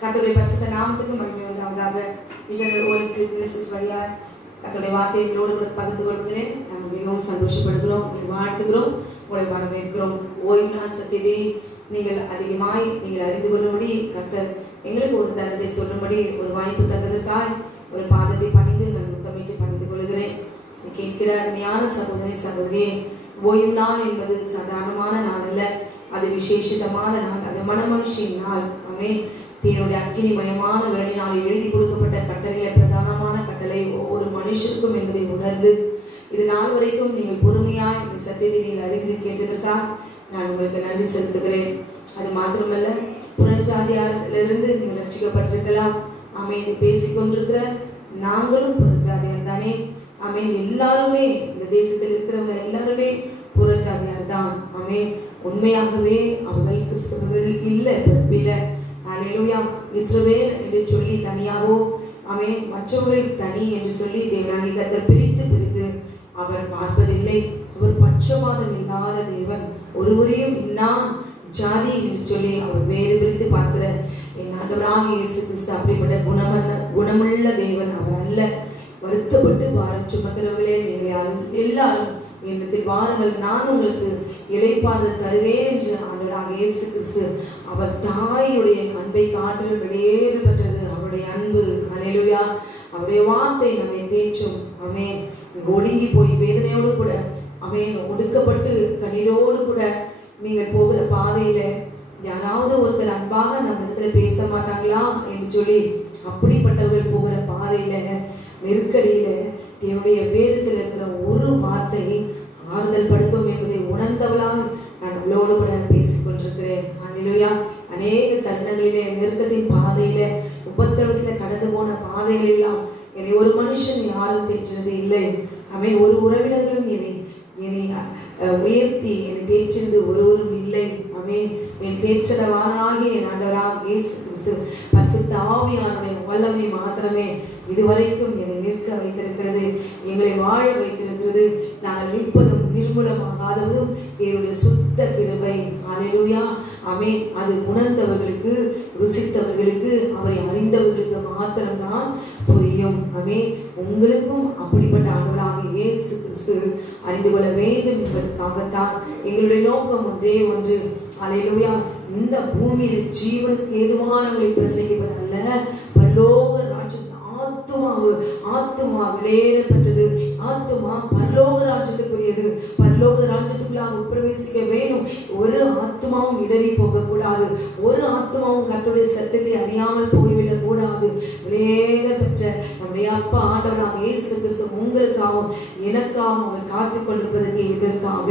கர்த்தருடைய பரிசுத்த நாமத்துக்கு மகிமை உண்டாவதாக. விஜயனல் ஹோலி ஸ்பிரிட் மினிஸ்ட்ரிஸ் வழியாக கர்த்தருடைய வார்த்தைகளோடு கூட பகிர்ந்து கொள்வதிலே நாங்கள் மிகவும் சந்தோஷப்படுகிறோம். உங்களை வாழ்த்துகிறோம், உங்களை வரவேற்கிறோம். ஓய்வு நாள் சத்தியத்தை நீங்கள் அதிகமாய் நீங்கள் அறிந்து கொள்ளும்படி கர்த்தர் எங்களுக்கு ஒரு தருணத்தை சொல்லும்படி ஒரு வாய்ப்பு தந்ததற்காய் ஒரு பாதத்தை பணிந்து நான் முத்தமிட்டு பணிந்து கொள்கிறேன். கேட்கிற ஞான சகோதரி சகோதரியே, ஓய்வு நாள் என்பது சாதாரணமான நாள் அல்ல, அது விசேஷமான நாள், அது மனமகிழ்ச்சியின் நாள். ஆமே. தேவனுடைய அக்கினிமயமான வேலையினால் எழுதி கொடுக்கப்பட்ட கட்டளையில பிரதானமான கட்டளை ஒவ்வொரு மனுஷருக்கும் என்பதை உணர்ந்து இது நாள் வரைக்கும் நீங்கள் பொறுமையாய் இந்த சத்தியத்தை நீங்கள் அறிந்து கேட்டதற்காக நான் உங்களுக்கு நன்றி செலுத்துகிறேன். அது மாத்திரமல்ல, புறஜாதியாரிலிருந்து நீங்கள் ரட்சிக்கப்பட்டிருக்கலாம். அமைதி பேசிக்கொண்டிருக்கிற நாங்களும் புறஜாதியார் தானே. ஆமே. எல்லாருமே இந்த தேசத்தில் இருக்கிறவங்க எல்லாருமே புறஜாதியார் தான். ஆமே. உண்மையாகவே அவர்கள் கிறிஸ்தவர்கள் இல்லை, பிறப்பில. அல்லேலூயா. இஸ்ரவேல் என்று சொல்லி தனியாகவோ ஆமே மற்றவர்கள் தனி என்று சொல்லி தேவனாகிய கர்த்தர் பிரித்து அவர் பார்ப்பதில்லை. அவர் பட்சபாதம் இல்லாத தேவன், ஒருவரையும் இன்னான் ஜாதி என்று சொல்லி அவர் வேறு பிரித்து பார்க்கிற என் ஆண்டவராகிய இயேசு கிறிஸ்து அப்படிப்பட்ட குணமுள்ள தேவன் அவர் அல்ல. வருத்தப்பட்டு பாரம் சுமக்கிறவர்களே நீங்கள் எல்லாரும் என்னத்தில் வாருங்கள், நான் உங்களுக்கு இளைப்பாறுதல் தருவேன் என்று ஆண்டவராகிய இயேசு கிறிஸ்து அவர் தாயுடைய அன்பை காட்டில் வெளியேறப்பட்டது அவருடைய அன்பு. அல்லேலூயா. அவருடைய வார்த்தை நம்மை தேற்றும். ஆமென். ஒடுங்கி போய் வேதனையோடு கூட ஆமென் ஒடுக்கப்பட்டு கண்ணீரோடு கூட நீங்கள் போகிற பாதையில யாராவது ஒருத்தர் அன்பாக நம்ம இடத்துல பேச மாட்டாங்களா என்று சொல்லி அப்படிப்பட்டவர்கள் போகிற பாதையில நெருக்கடியில தேவனுடைய வேதத்தில் இருக்கிற ஒரு வார்த்தை ஆறுதல் படுத்தும் என்பதை உணர்ந்தவளாக நான் உள்ளோடு கூட பேசிக் கொண்டிருக்கிறேன். அல்லேலூயா. அநேக தருணங்களிலே நெருக்கத்தின் பாதையில உபத்திரவத்தில கடந்து போன பாதைகள் எல்லாம் என்னை ஒரு மனுஷன் யாரும் தேற்றினது இல்லை. அவன் ஒரு உறவினர்களும் என்னை உயர்த்தி என்னை தேற்றினது ஒருவரும் இல்லை. அவன் என் தேற்றவானாகிய என் ஆண்டவராகிய இயேசு கிறிஸ்து பரிசுத்த ஆவியானுடைய வல்லமை மாத்திரமே இதுவரைக்கும் என்னை நிற்க வைத்திருக்கிறது, எங்களை வாழ வைத்திருக்கிறது. நாங்கள் நிற்பதும் நிர்மூலமாகாததும் என்னுடைய சுத்த கிருபை. அல்லேலூயா. ஆமென். அது உணர்ந்தவர்களுக்கு, ருசித்தவர்களுக்கு, அவரை அறிந்தவர்களுக்கு மாத்திரம்தான் புரியும். ஆமென். உங்களுக்கும் அப்படிப்பட்ட ஆண்டவராகிய இயேசு கிறிஸ்து அறிந்து கொள்ள வேண்டும் என்பதற்காகத்தான் எங்களுடைய நோக்கம் ஒன்றே ஒன்று. அல்லேலூயா. இந்த பூமியில் ஜீவனுக்கு ஏதுவானவர்களை பிரசங்கிப்பதல்ல, பரலோக ராஜ்யத்தின் ஆத்துமா விளையேறப்பட்டது. ஆத்துமா பரலோக ராஜ்யத்துக்குரியது. பரலோக ராஜ்யத்துக்குள்ள பிரவேசிக்க வேணும். ஒரு ஆத்மாவும் இடறி போக கூடாது. ஒரு ஆத்மாவும் கர்த்தருடைய சத்தத்தை அறியாமல் போய்விடக் கூடாது. விளையேறப்பட்ட நம்முடைய அப்பா ஆண்டவராக இயேசு கிறிஸ்து உங்களுக்காகவும் எனக்காகவும் அவர் காத்துக் கொண்டிருப்பதற்கு எதற்காக?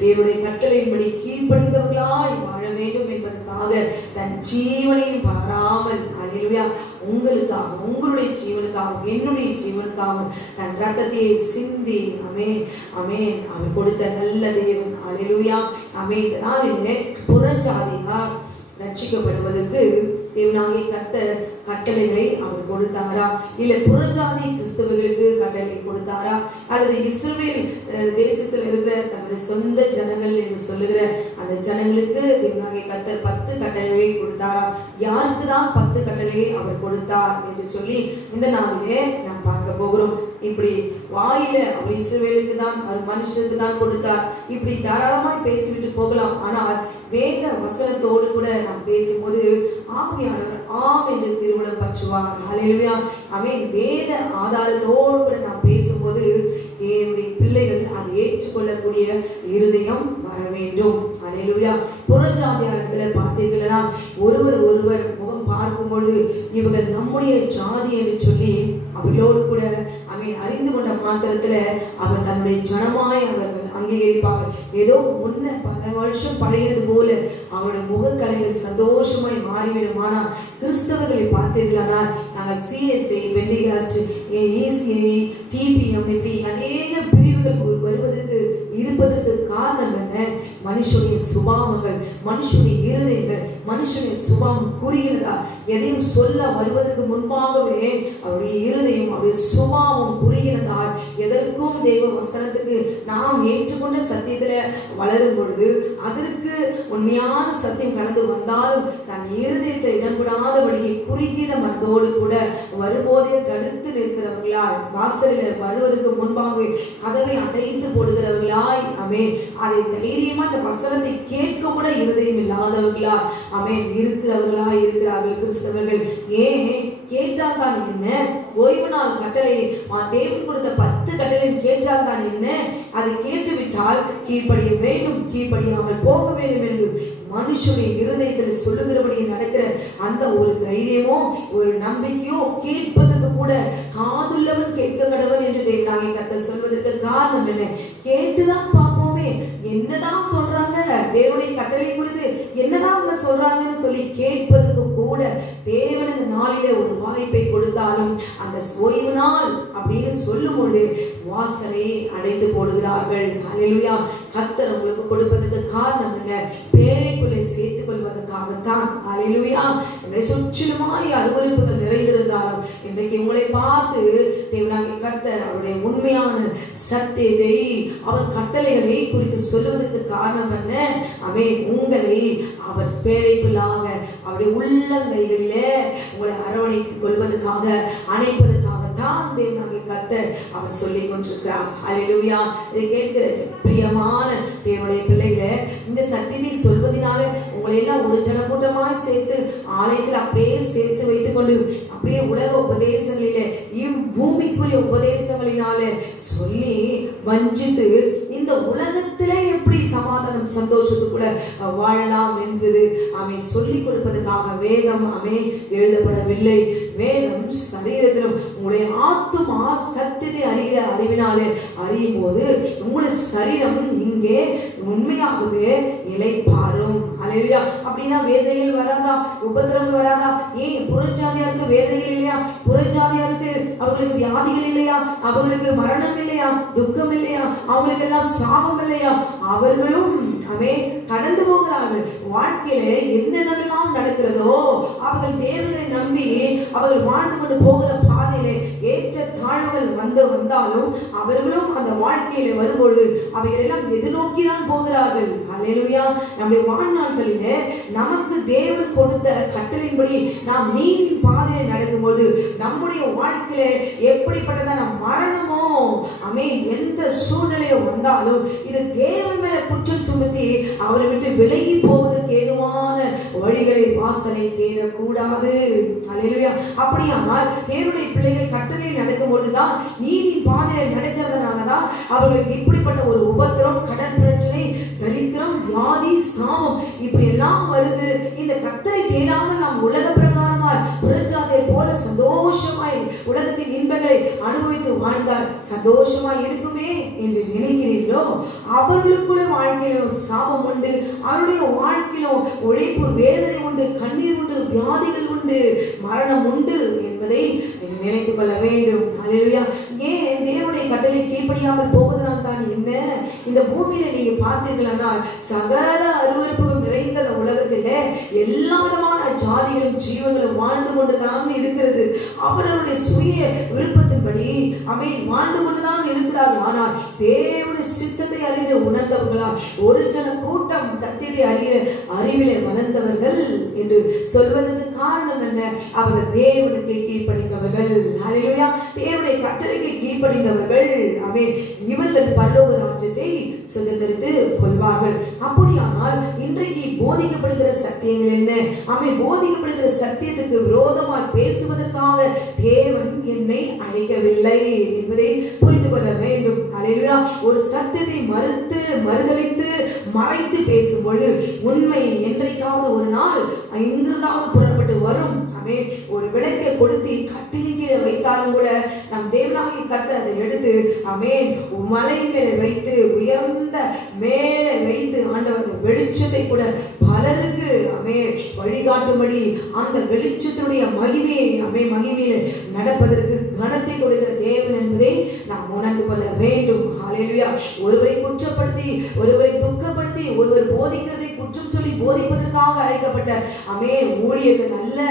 தேவனுடைய கட்டளையின்படி கீழ்ப்படிந்தவர்களாய் வாழ வேண்டும் என்பதற்காக தன் ஜீவனையும் பாராமல் அல்லேலூயா உங்களுக்காக, உங்களுடைய ஜீவனுக்காகவும் என்னுடைய ஜீவனுக்காகவும் தன் ரத்தத்தை சிந்தி ஆமென் ஆமென் அவர் கொடுத்த நல்ல தேவன். அல்லேலூயா. ஆமென். நாளிலே புறஜாதியார் ரட்சிக்கப்படுவதற்கு தேவனாகிய கர்த்தர் கட்டளைகளை அவர் கொடுத்தாரா, இல்ல புறஜாதி கிறிஸ்தவர்களுக்கு கட்டளை கொடுத்தாரா, அல்லது இஸ்ரவேல் தேசத்தில் இருக்கிற தன்னுடைய சொந்த ஜனங்கள் என்று சொல்லுகிற அந்த ஜனங்களுக்கு தேவனாகிய கர்த்தர் 10 கட்டளைகளை கொடுத்தாரா? யாருக்கு தான் 10 கட்டளையை அவர் கொடுத்தார் என்று சொல்லி இந்த நாளிலே நாம் பார்க்க போகிறோம். இப்படி வாயில அவர் இஸ்ரவேலுக்கு தான், அவர் மனுஷருக்கு தான் கொடுத்தார், இப்படி தாராளமாய் பேசிவிட்டு போகலாம். ஆனால் வேத வசனத்தோடு கூட நாம் பேசும்போது ஆவியானவர் ஆம் என்று திருமணம் பற்றுவார். அல்லேலூயா. ஆமென். வேத ஆதாரத்தோடு கூட நாம் பேசும்போது தேவனுடைய பிள்ளைகள் அதை ஏற்றுக்கொள்ளக்கூடிய இருதயம் வர வேண்டும். அல்லேலூயா. புறஜாதியாரத்துல பார்த்தீர்களா, ஒருவர் முகம் பார்க்கும் பொழுது இவர்கள் நம்முடைய ஜாதி என்று சொல்லி அவர்களோடு கூட அவன் அறிந்து கொண்ட மாத்திரத்துல அவர் தன்னுடைய ஜனமாய் அவர்கள் அங்கீகரிப்பார்கள். ஏதோ முன்ன பல வருஷம் பழையது போல அவருடைய முகக்கலைகள் சந்தோஷமாய் மாறிவிடும். ஆனால் கிறிஸ்தவர்களை பார்த்தீர்களானால் நாங்கள் CSI, பெண்டிகாஸ்ட், ACI, TPM இப்படி அநேக பிரிவுகள் வருவதற்கு இருப்பதற்கு காரணம் என்ன? மனுஷனுடைய சுபாவங்கள், மனுஷனுடைய இருதயங்கள், மனுஷனுடைய சுபாவம் குறிகிறதா? எதையும் சொல்ல வருவதற்கு முன்பாகவே அவருடைய இருதயம், அவருடைய சுபாவம் குறிகிறதால் எதற்கும் தேவ வசனத்துக்கு நாம் ஏற்றுக்கொண்ட சத்தியத்துல வளரும் பொழுது அதற்கு உண்மையான சத்தியம் கடந்து வந்தாலும் தன் இருதயத்தை இடம்படாதபடியை குறுகின மனதோடு கூட வரும்போதே தடுத்து நிற்கிறவர்களாய், வாசலில் வருவதற்கு முன்பாக கதவை அடைத்து போடுகிறவர்களாய், ஆமென், அதை தைரியமா அந்த வசனத்தை கேட்க கூட இருதயம் இல்லாதவர்களா, ஆமென், இருக்கிறவர்களாய் இருக்கிறார்கள் கிறிஸ்தவர்கள். ஏன் கேட்டால் தான் என்ன? ஓய்வு நாள் கட்டளை தேவன் கொடுத்த 10 கட்டளை கேட்டால் தான் என்ன? அதை கேட்டுவிட்டால் கீழ்ப்படிய வேண்டும், கீழ்ப்படியாமல் போக வேண்டும் என்று மனுஷனுடைய இருதயத்தில் சொல்லுகிறபடி நடக்கிற அந்த ஒரு தைரியமோ ஒரு நம்பிக்கையோ கேட்பதற்கு கூட காதுள்ளவன் கேட்க கடவன் என்று தேவனாகிய கர்த்தர் சொல்வதற்கு காரணம் என்ன? கேட்டுதான் பார்ப்போமே, என்னதான் சொல்றாங்க தேவனுடைய கட்டளை குறித்து, என்னதான் அவங்க சொல்றாங்கன்னு சொல்லி கேட்பதற்கு கூட தேவன் இந்த நாளிலே ஒரு வாய்ப்பை கொடுத்தாலும் அந்த ஓய்வு நாள் அப்படின்னு சொல்லும் பொழுது வாசலை அடைத்து போடுகிறார்கள். ஹல்லேலூயா. கர்த்தர் உங்களுக்கு கொடுப்பதற்கு காரணம் என்ன? பேழைக்குள்ளே சேர்த்துக் கொள்வதற்காகத்தான். ஹல்லேலூயா. சுற்றிலுமாய் அருவருப்புகள் நிறைந்திருந்தாலும் இன்றைக்கு உங்களை பார்த்து தேவனாகிய கர்த்தர் அவருடைய உண்மையான சத்தியத்தை, அவர் கட்டளைகளை குறித்து சொல்லுவதற்கு காரணம் என்ன? ஆமென், உங்களை அவர் பேழைக்குள்ளாக அவருடைய உள்ளங்கைகளிலே உங்களை அரவணைத்துக் கொள்வதற்காக, அணைப்பதற்காகத்தான் தேவனாகிய கர்த்தர் அவர் சொல்லிக் கொண்டிருக்கிறார். ஹல்லேலூயா. இதை கேட்கிற பிரியமான தேவனுடைய பிள்ளைகளே, இந்த சத்தியத்தை சொல்வதனால உங்களை எல்லாம் ஒரு ஜனக்கூட்டமாய் சேர்த்து ஆலயத்தில் அப்படியே சேர்த்து வைத்துக் கொண்டு அப்படியே உலக உபதேசங்களிலே பூமிக்குரிய உபதேசங்களினாலே சொல்லி வஞ்சித்து இந்த உலகத்திலே எப்படி சமாதானம் சந்தோஷத்து கூட வாழலாம் என்பது அவன் சொல்லிக் கொடுப்பதற்காக வேதம் அவன் எழுதப்படவில்லை. வேதம் சரீரத்திலும் உங்களுடைய ஆத்துமா சத்தியத்தை அறிகிற அறிவினாலே அறியும் போது உங்களுடைய சரீரம் இங்கே உண்மையாகவே இளைப்பாறும். அல்லேலூயா. அப்படின்னா வேதனைகள் வராதா? உபத்திரங்கள் வராதா? ஏன் புறஜாதியாருக்கு வேதனைகள் இல்லையா? புறஜாதியாருக்கு அவர்களுக்கு வியாதிகள் இல்லையா? அவர்களுக்கு மரணம் இல்லையா? துக்கம் இல்லையா? அவங்களுக்கு எல்லாம் சாபம் இல்லையா? அவர்களும் கடந்து போகிறார்கள். வாழ்க்கையில என்னென்னலாம் நடக்கிறதோ அவர்கள் தேவனை நம்பி அவர்கள் வாழ்ந்து கொண்டு போகிற பாதையிலே ஏற்ற தாழ்வுகள் வந்தாலும் அவர்களும் அந்த வாழ்க்கையில வரும்பொழுது அவைகள் எல்லாம் எதிர்நோக்கிதான் போகிறார்கள். அல்லேலூயா. நம்முடைய வாழ்நாட்களிலே நமக்கு தேவன் கொடுத்த கட்டளையின்படி நாம் நீதியின் பாதையில நடக்கும்போது நம்முடைய வாழ்க்கையில எப்படிப்பட்டதான மரணமோ எந்த சூழ்நிலையோ வந்தாலும் இது தேவன் மேல குற்றம் சுமத்தி அவரை விட்டு விலகி போவதற்கு ஏதுவான வழிகளை வாசலை தேடக்கூடாது. அல்லேலூயா. அப்படியானால் தேவனுடைய பிள்ளைகள் கட்டளையில் நடக்கும் பொழுதுதான், நீதி பாதையில் நடக்கிறதுனாலதான் அவர்களுக்கு இப்படிப்பட்ட ஒரு உபத்திரம், கடன் பிரச்சனை, தரித்திரம், வியாதி, சாபம் இப்படி எல்லாம் வருது. இந்த கர்த்தரை தேடாமல் நாம் உலக பிரகாரமாய் புறஜாதியை போல சந்தோஷமாய் உலகத்தின் இன்பங்களை அனுபவித்து வாழ்ந்தால் சந்தோஷமாய் இருக்குமே என்று நினைக்கிறீர்களோ, அவர்களுக்குள்ள வாழ்க்கையிலும் சாபம் உண்டு, அவருடைய வாழ்க்கையிலும் உழைப்பு, வேதனை உண்டு, கண்ணீர் உண்டு, வியாதிகள் உண்டு, மரணம் உண்டு என்பதை நினைத்துக் கொள்ள வேண்டும். அல்லேலூயா. ஏன் தேவனுடைய கட்டளை கீழ்ப்படியாமல் போவதனால் தான் என்ன? இந்த பூமியில நீங்க பார்த்தீர்களானால் சகல அருவருப்புகளும் நிறைந்த உலகத்திலே எல்லா விதமான ஜாதிகளும் ஜீவங்களும் வாழ்ந்து கொண்டுதான் இருக்கிறது. அவர்களுடைய சுய விருப்பத்தின்படி வாழ்ந்து கொண்டுதான் இருக்கிறார்கள். ஆனால் தேவனுடைய சித்தத்தை அறிந்து உணர்ந்தவர்களால் ஒரு ஜன கூட்டம் சத்தியத்தை அறிவிலே வளர்ந்தவர்கள் என்று சொல்வதற்கு காரணம் என்ன? அவர்கள் தேவனுக்கு கீழ்ப்படிந்தவர்கள். அல்லேலூயா. தேவனுடைய கட்டளைக்கு கீழ்ப்படிந்தவர்கள் இவர்கள் பரலோக ராஜ்யத்தை சுதந்திரித்து கொள்வார்கள். அப்படியானால் இன்றைக்கு போதிக்கப்படுகிற சத்தியங்கள் என்ன? போதிக்கப்படுகிற சத்தியத்துக்கு விரோதமாய் பேசுவதற்காக தேவன் என்னை அழைக்கவில்லை என்பதை புரிந்து கொள்ள வேண்டும். அல்லேலூயா. ஒரு சத்தியத்தை மறுதலித்து மறைத்து பேசும்பொழுது உண்மை என்றைக்காவது ஒரு நாள் எங்கிருந்தாவது புறப்பட்டு வரும். ஒரு விளக்கை கொடுத்து கட்டிலின் கீழே வைத்தாலும் கூட நம் தேவனாகிய கர்த்தர் அதை எடுத்து மலையின் மேலே வைத்து உயர்ந்த மேலே வைத்து ஆண்டவர் அந்த வெளிச்சத்தை கூட பலருக்கு வழிகாட்டும்படி அந்த வெளிச்சத்தினுடைய மகிமையில நடப்பதற்கு கனத்தை கொடுக்கிற தேவன் என்பதை நாம் உணர்ந்து கொள்ள வேண்டும். ஹல்லேலூயா. ஒருவரை குற்றப்படுத்தி, ஒருவரை துக்கப்படுத்தி, ஒருவர் போதிக்கிறதை குற்றம் சொல்லி போதிப்பதற்காக அழைக்கப்பட்ட ஊழியர்கள் அல்ல.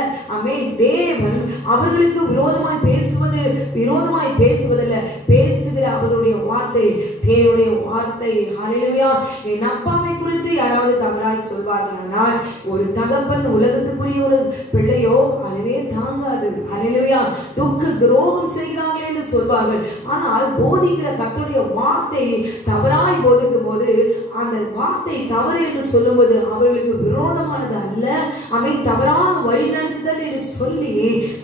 தேவன் அவர்களுக்கு விரோதமாய் பேசுவது விரோதமாய் பேசுவதில்லை, பேசுகிற அவருடைய வார்த்தை தேவனுடைய வார்த்தை. ஹல்லேலூயா. என் அப்பாவை குறித்து யாராவது தவறாய் சொல்வார்களானால் ஒரு தகப்பன் உலகத்துக்குரிய ஒரு பிள்ளையோ அதுவே தாங்காது. ஹல்லேலூயா. துக்கு துரோகம் செய்கிறார்கள் என்று சொல்வார்கள். ஆனால் போதிக்கிற கர்த்தருடைய வார்த்தை தவறாய் போதிக்கும் போது அந்த வார்த்தை தவறு என்று சொல்லும்போது அவர்களுக்கு விரோதமானது அல்ல, அவன் தவறான வழி நடத்துதல் என்று சொல்லி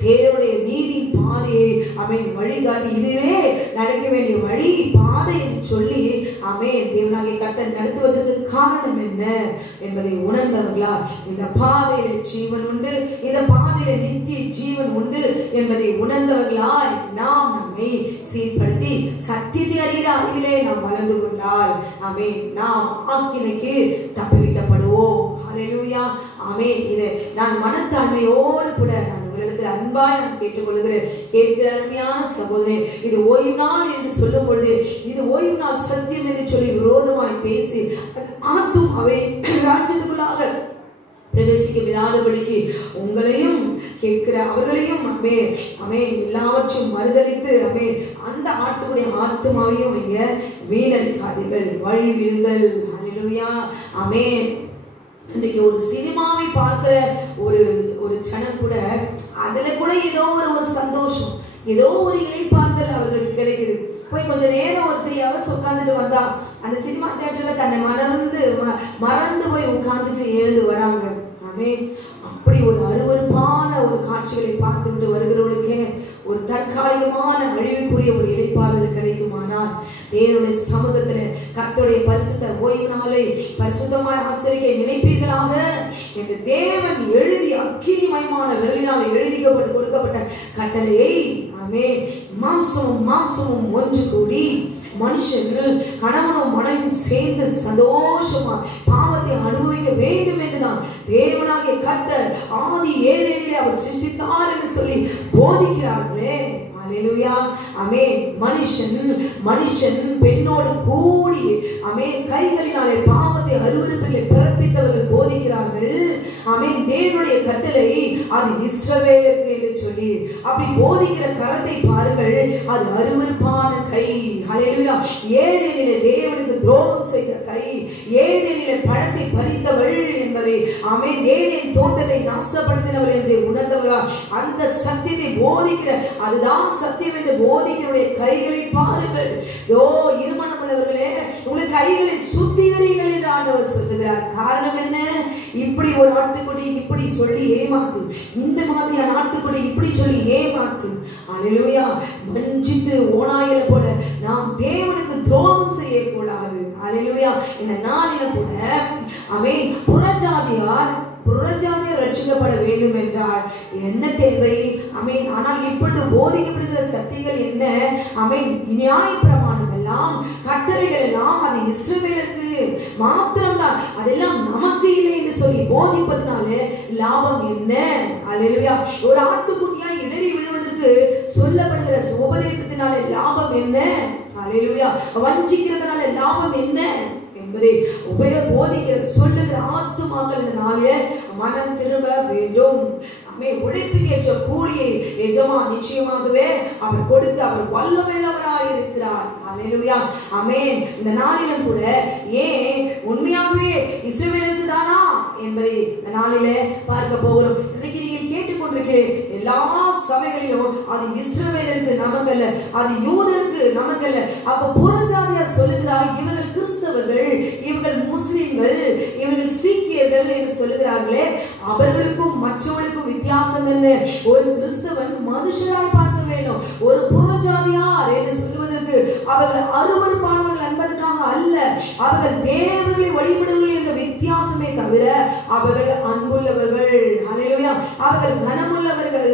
தேவனுடைய நீதி பாதையை அவன் வழிகாட்டி இதுவே நடக்க வேண்டிய வழி பாதை என்று சொல்லி அவன் தேவனாகிய கர்த்தர் நடத்துவதற்கு காரணம் என்ன என்பதை உணர்ந்தவர்களா இந்த பாதையில ஜீவன் உண்டு, இந்த பாதையில நித்திய ஜீவன் உண்டு என்பதை உணர்ந்தவர்களா நாம் நம்மை சீர்படுத்தி சத்தியத்தை அறிகிற அறிவிலே நாம் வளர்ந்து கொண்டால் ஆமென் நாம் ஆக்கினைக்கு தப்புவிக்கப்படுவோம். ஹல்லேலூயா. ஆமென். இதை நான் மனத்தாண்மையோடு கூட நான் உங்களுக்கு அன்பாய் நான் கேட்டுக்கொள்கிறேன். கேட்கிற அருமையான சகோதரே, இது ஓய்வு நாள் என்று சொல்லும் பொழுது இது ஓய்வு நாள் சத்தியம் என்று சொல்லி விரோதமாய் பேசி ஆத்தும் அவை ராஜ்யத்துக்குள்ளாக பிரவேசிக்க விடாதபடிக்கு உங்களையும் கேட்கிற அவர்களையும் எல்லாவற்றையும் மறுதலித்து அந்த ஆட்டுடைய ஆத்துமாவையும் நீங்க வீணடிக்காதீர்கள், வழி விடுங்கள். ஹல்லேலூயா. ஆமென். இன்றைக்கு ஒரு சினிமாவை பார்க்கிற ஒரு ஜனம் கூட அதுல கூட ஏதோ ஒரு சந்தோஷம், ஏதோ ஒரு இளைப்பாறுதல் அவர்களுக்கு கிடைக்குது. போய் கொஞ்ச நேரம் ஒரு 3 hours உட்கார்ந்துட்டு வந்தா அந்த சினிமா தியேட்டர்ல தன்னை மறந்து போய் உட்கார்ந்துட்டு எழுந்து வராங்க. ஆமென். அப்படி ஒரு அருவருப்பான ஒரு காட்சிகளை பார்த்துட்டு வருகிறவர்களுக்கே ஒரு தற்காலிகமான அழிவுக்குரிய ஒரு இளைப்பாறுதல் கிடைக்குமானால் தேவனுடைய சமூகத்துல கர்த்தருடைய பரிசுத்த ஓய்வு நாளை பரிசுத்தமாய் ஆசரிக்க நினைப்பீர்களாக என்று தேவன் எழுதி அக்கினிமயமான விரலினால் எழுதி கொடுக்கப்பட்ட கட்டளையை ஆமென் மாம்சமும் ஒன்று கூடி மனுஷர்கள் கணவனும் மனைவியும் சேர்ந்து சந்தோஷமா பாவத்தை அனுபவிக்க வேண்டும் என்றுதான் தேவனாகிய கர்த்தர் ஆதி ஏழேனிலே அவர் சிருஷ்டித்தார் என்று சொல்லி போதிக்கிறார்களே. ஹல்லேலூயா. ஆமென். மனுஷன் பெண்ணோடு கூடி கைகளினாலே பாவத்தை அருவருப்பிலே பிறப்பித்தவர்கள் போதிக்கிறார்கள். ஆமென். தேவனுடைய கட்டளை அது இஸ்ரவேலுக்கு என்று சொல்லி அப்படி போதிக்கிற கரத்தை பாருங்கள், அது அருவருப்பான கை. ஹல்லேலூயா. ஏதேனிலே தேவனுக்கு துரோகம் செய்த கை, ஏதேனிலே பழத்தை பறித்தவள் என்பதை ஆமென் ஏதேன் தோட்டத்தை நாசப்படுத்தினவள் என்பதை உணர்ந்தவர்களா அந்த சத்தியத்தை போதிக்கிற அதுதான் சத்தியம் என்று போதிக்கிறவருடைய கைகளை பாருங்கள். இருமணம் உள்ளவர்களே உங்கள் கைகளை சுத்திகரிங்கள் என்று ஆண்டவர் சொல்லுகிறார். காரணம் என்ன? இப்படி ஒரு ஆட்டுக்குடி இப்படி சொல்லி ஏமாத்து, இந்த மாதிரியான ஆட்டுக்குடி இப்படி சொல்லி ஏமாத்து. ஹல்லேலூயா. வஞ்சித்து ஓநாயில போல நாம் தேவனுக்கு துரோகம் செய்யக்கூடாது. ஹல்லேலூயா. இந்த நாளில கூட புறஜாதியார் ரட்சிக்கப்பட வேண்டும் என்றால் என்ன தேவை? ஆனால் இப்பொழுது போதிக்கப்படுகிற சத்தியங்கள் என்ன? நியாய பிரமாணம் எல்லாம் கட்டளைகள் எல்லாம் அது இஸ்ரவேலுக்கு மாத்திரம்தான், அதெல்லாம் நமக்கு இல்லை என்று சொல்லி போதிப்பதனால லாபம் என்ன? அல்லேலூயா. ஒரு ஆட்டுக்குட்டியாய் இடறி விழுவதற்கு சொல்லப்படுகிற உபதேசத்தினால லாபம் என்ன? அல்லேலூயா. வஞ்சிக்கிறதுனால லாபம் என்ன என்பதை போதிக்கிற சொல்லுகிற ஆத்துமாக்கள் இந்த நாளிலே மனம் திரும்ப வேண்டும். உழைப்புக்கு ஏற்ற கூலியை எஜமான் நிச்சயமாகவே அவர் கொடுத்து அவர் வல்லமையுள்ளவராய் இருக்கிறார். ஹல்லேலூயா. ஆமென். இந்த நாளிலும் கூட ஏன் உண்மையாகவே இஸ்ரவேலுக்கு தானா என்பதை இந்த நாளிலே பார்க்க போகிறோம். இன்னைக்கு நீங்கள் கேட்டுக்கொண்டிருக்கிற எல்லா சபைகளிலும் அது இஸ்ரவேலருக்கு நமக்கல்ல, அது யூதருக்கு நமக்கல்ல. அப்ப புறஜாதியார் சொல்லுகிறார் இவர்கள் கிறிஸ்தவர்கள், இவர்கள் முஸ்லிம்கள், இவர்கள் சீக்கியர்கள் என்று சொல்லுகிறார்களே, அவர்களுக்கும் மற்றவர்களுக்கும் வித்தியாசம் என்ன? ஒரு கிறிஸ்தவன் மனுஷராய் பார்க்க வேண்டும். ஒரு புறஜாதியார் என்று சொல்வதற்கு அவர்கள் அருவருப்பானவர்கள் என்பதற்காக அல்ல, அவர்கள் தேவர்களை வழிபடுவர்கள் என்ற வித்தியாசமே தவிர அவர்கள் அன்புள்ளவர்கள். ஹல்லேலூயா. அவர்கள் கனமுள்ளவர்கள்.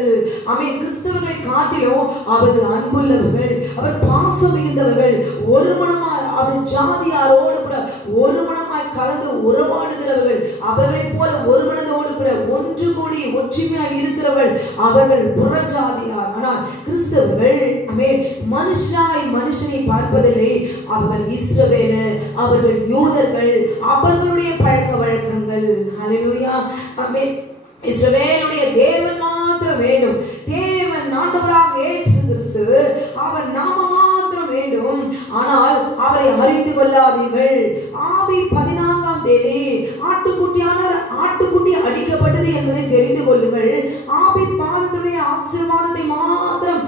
கிறிஸ்தவர்களை காட்டிலும் அவர்கள் அன்புள்ளவர்கள், அவர் பாசம் மிகுந்தவர்கள். ஒரு மனமாய் அவர் ஜாதியாரோடு கூட ஒரு மனமாய் கலந்து உறவாடுகிறவர்கள், அவர்களை போல ஒரு மனதோடு கூட ஒன்று கூடி ஒற்றுமையாய் இருக்கிறவர்கள் அவர்கள் புறஜாதியார். ஆனால் கிறிஸ்தவர்கள் மனுஷனை பார்ப்பதில்லை, அவர்கள் இஸ்ரவேலர், அவர்கள் யூதர்கள், அவர்களுடைய பழக்க வழக்கங்கள். ஹல்லேலூயா. இஸ்ரவேலுடைய தேவன் மாத்திரம் வேண்டும். தேவன் ஆண்டவராக இயேசு கிறிஸ்து, அவர் நாம மாத்திரம் வேண்டும், ஆனால் அவரை அறிந்து கொள்ளாதீர்கள். ஆவி 14ஆம் தேதி ஆட்டுக்குட்டி அடிக்கப்பட்டது என்பதை தெரிந்து கொள்ளுங்கள். ஆவின் பாதத்துடைய ஆசீர்வாதத்தை மாத்திரம்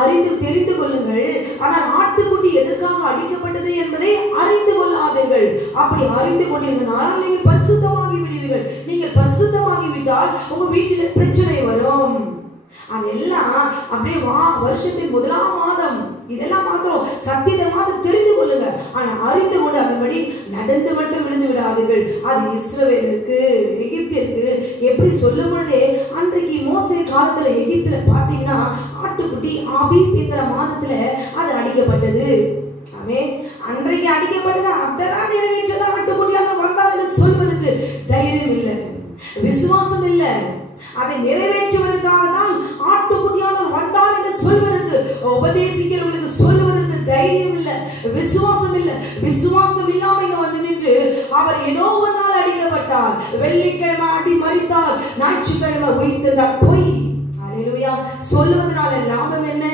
அறிந்து தெரிந்து கொள்ளுங்கள். ஆனால் ஆட்டுக்குட்டி எதற்காக அடிக்கப்பட்டது என்பதை அறிந்து கொள்ளாதீர்கள். அப்படி அறிந்து கொண்டீர்கள் நீங்கள் பரிசுத்தமாகி விடுவீர்கள். நீங்கள் பரிசுத்தமாகி விட்டால் உங்க வீட்டில் பிரச்சனை வரும். அதெல்லாம் அப்படியே வருஷத்தின் 1ஆம் மாதம் இதெல்லாம் மாத்திரம் சத்தியத்தை மாத்திரம் தெரிந்து கொள்ளுங்க. ஆனா அறிந்து கொண்டு அதன்படி நடந்து மட்டும் விழுந்து விடாதீர்கள். அது இஸ்ரவேலுக்கு எகிப்திற்கு எப்படி சொல்லும் பொழுதே, அன்றைக்கு மோசே காலத்துல எகிப்துல பாத்தீங்கன்னா ஆட்டுக்குட்டி ஆபீப் என்கிற மாதத்துல அது அடிக்கப்பட்டது. அன்றைக்கு அடிக்கப்பட்டது. அதெல்லாம் நிறைவேற்றதான் ஆட்டுக்குட்டியாக வந்தார் என்று சொல்வதற்கு தைரியம் இல்லை, விசுவாசம் இல்லை. அதை நிறைவேற்றுவதற்காக தான் ஆட்டுக்குட்டியானவர் வந்தார் என்று சொல்வதற்கு, உபதேசிக்கிறவர்களுக்கு சொல்வதற்கு தைரியம் இல்லை, விசுவாசம் இல்லை. விசுவாசம் இல்லாம இங்க வந்து நின்று அவர் ஏதோ ஒரு நாள் அடிக்கப்பட்டார், வெள்ளிக்கிழமை அடி மரித்தார், ஞாயிற்றுக்கிழமை உயிர்த்தெழுந்தார், பொய். அல்லேலூயா. சொல்லுவதனால லாபம் என்ன?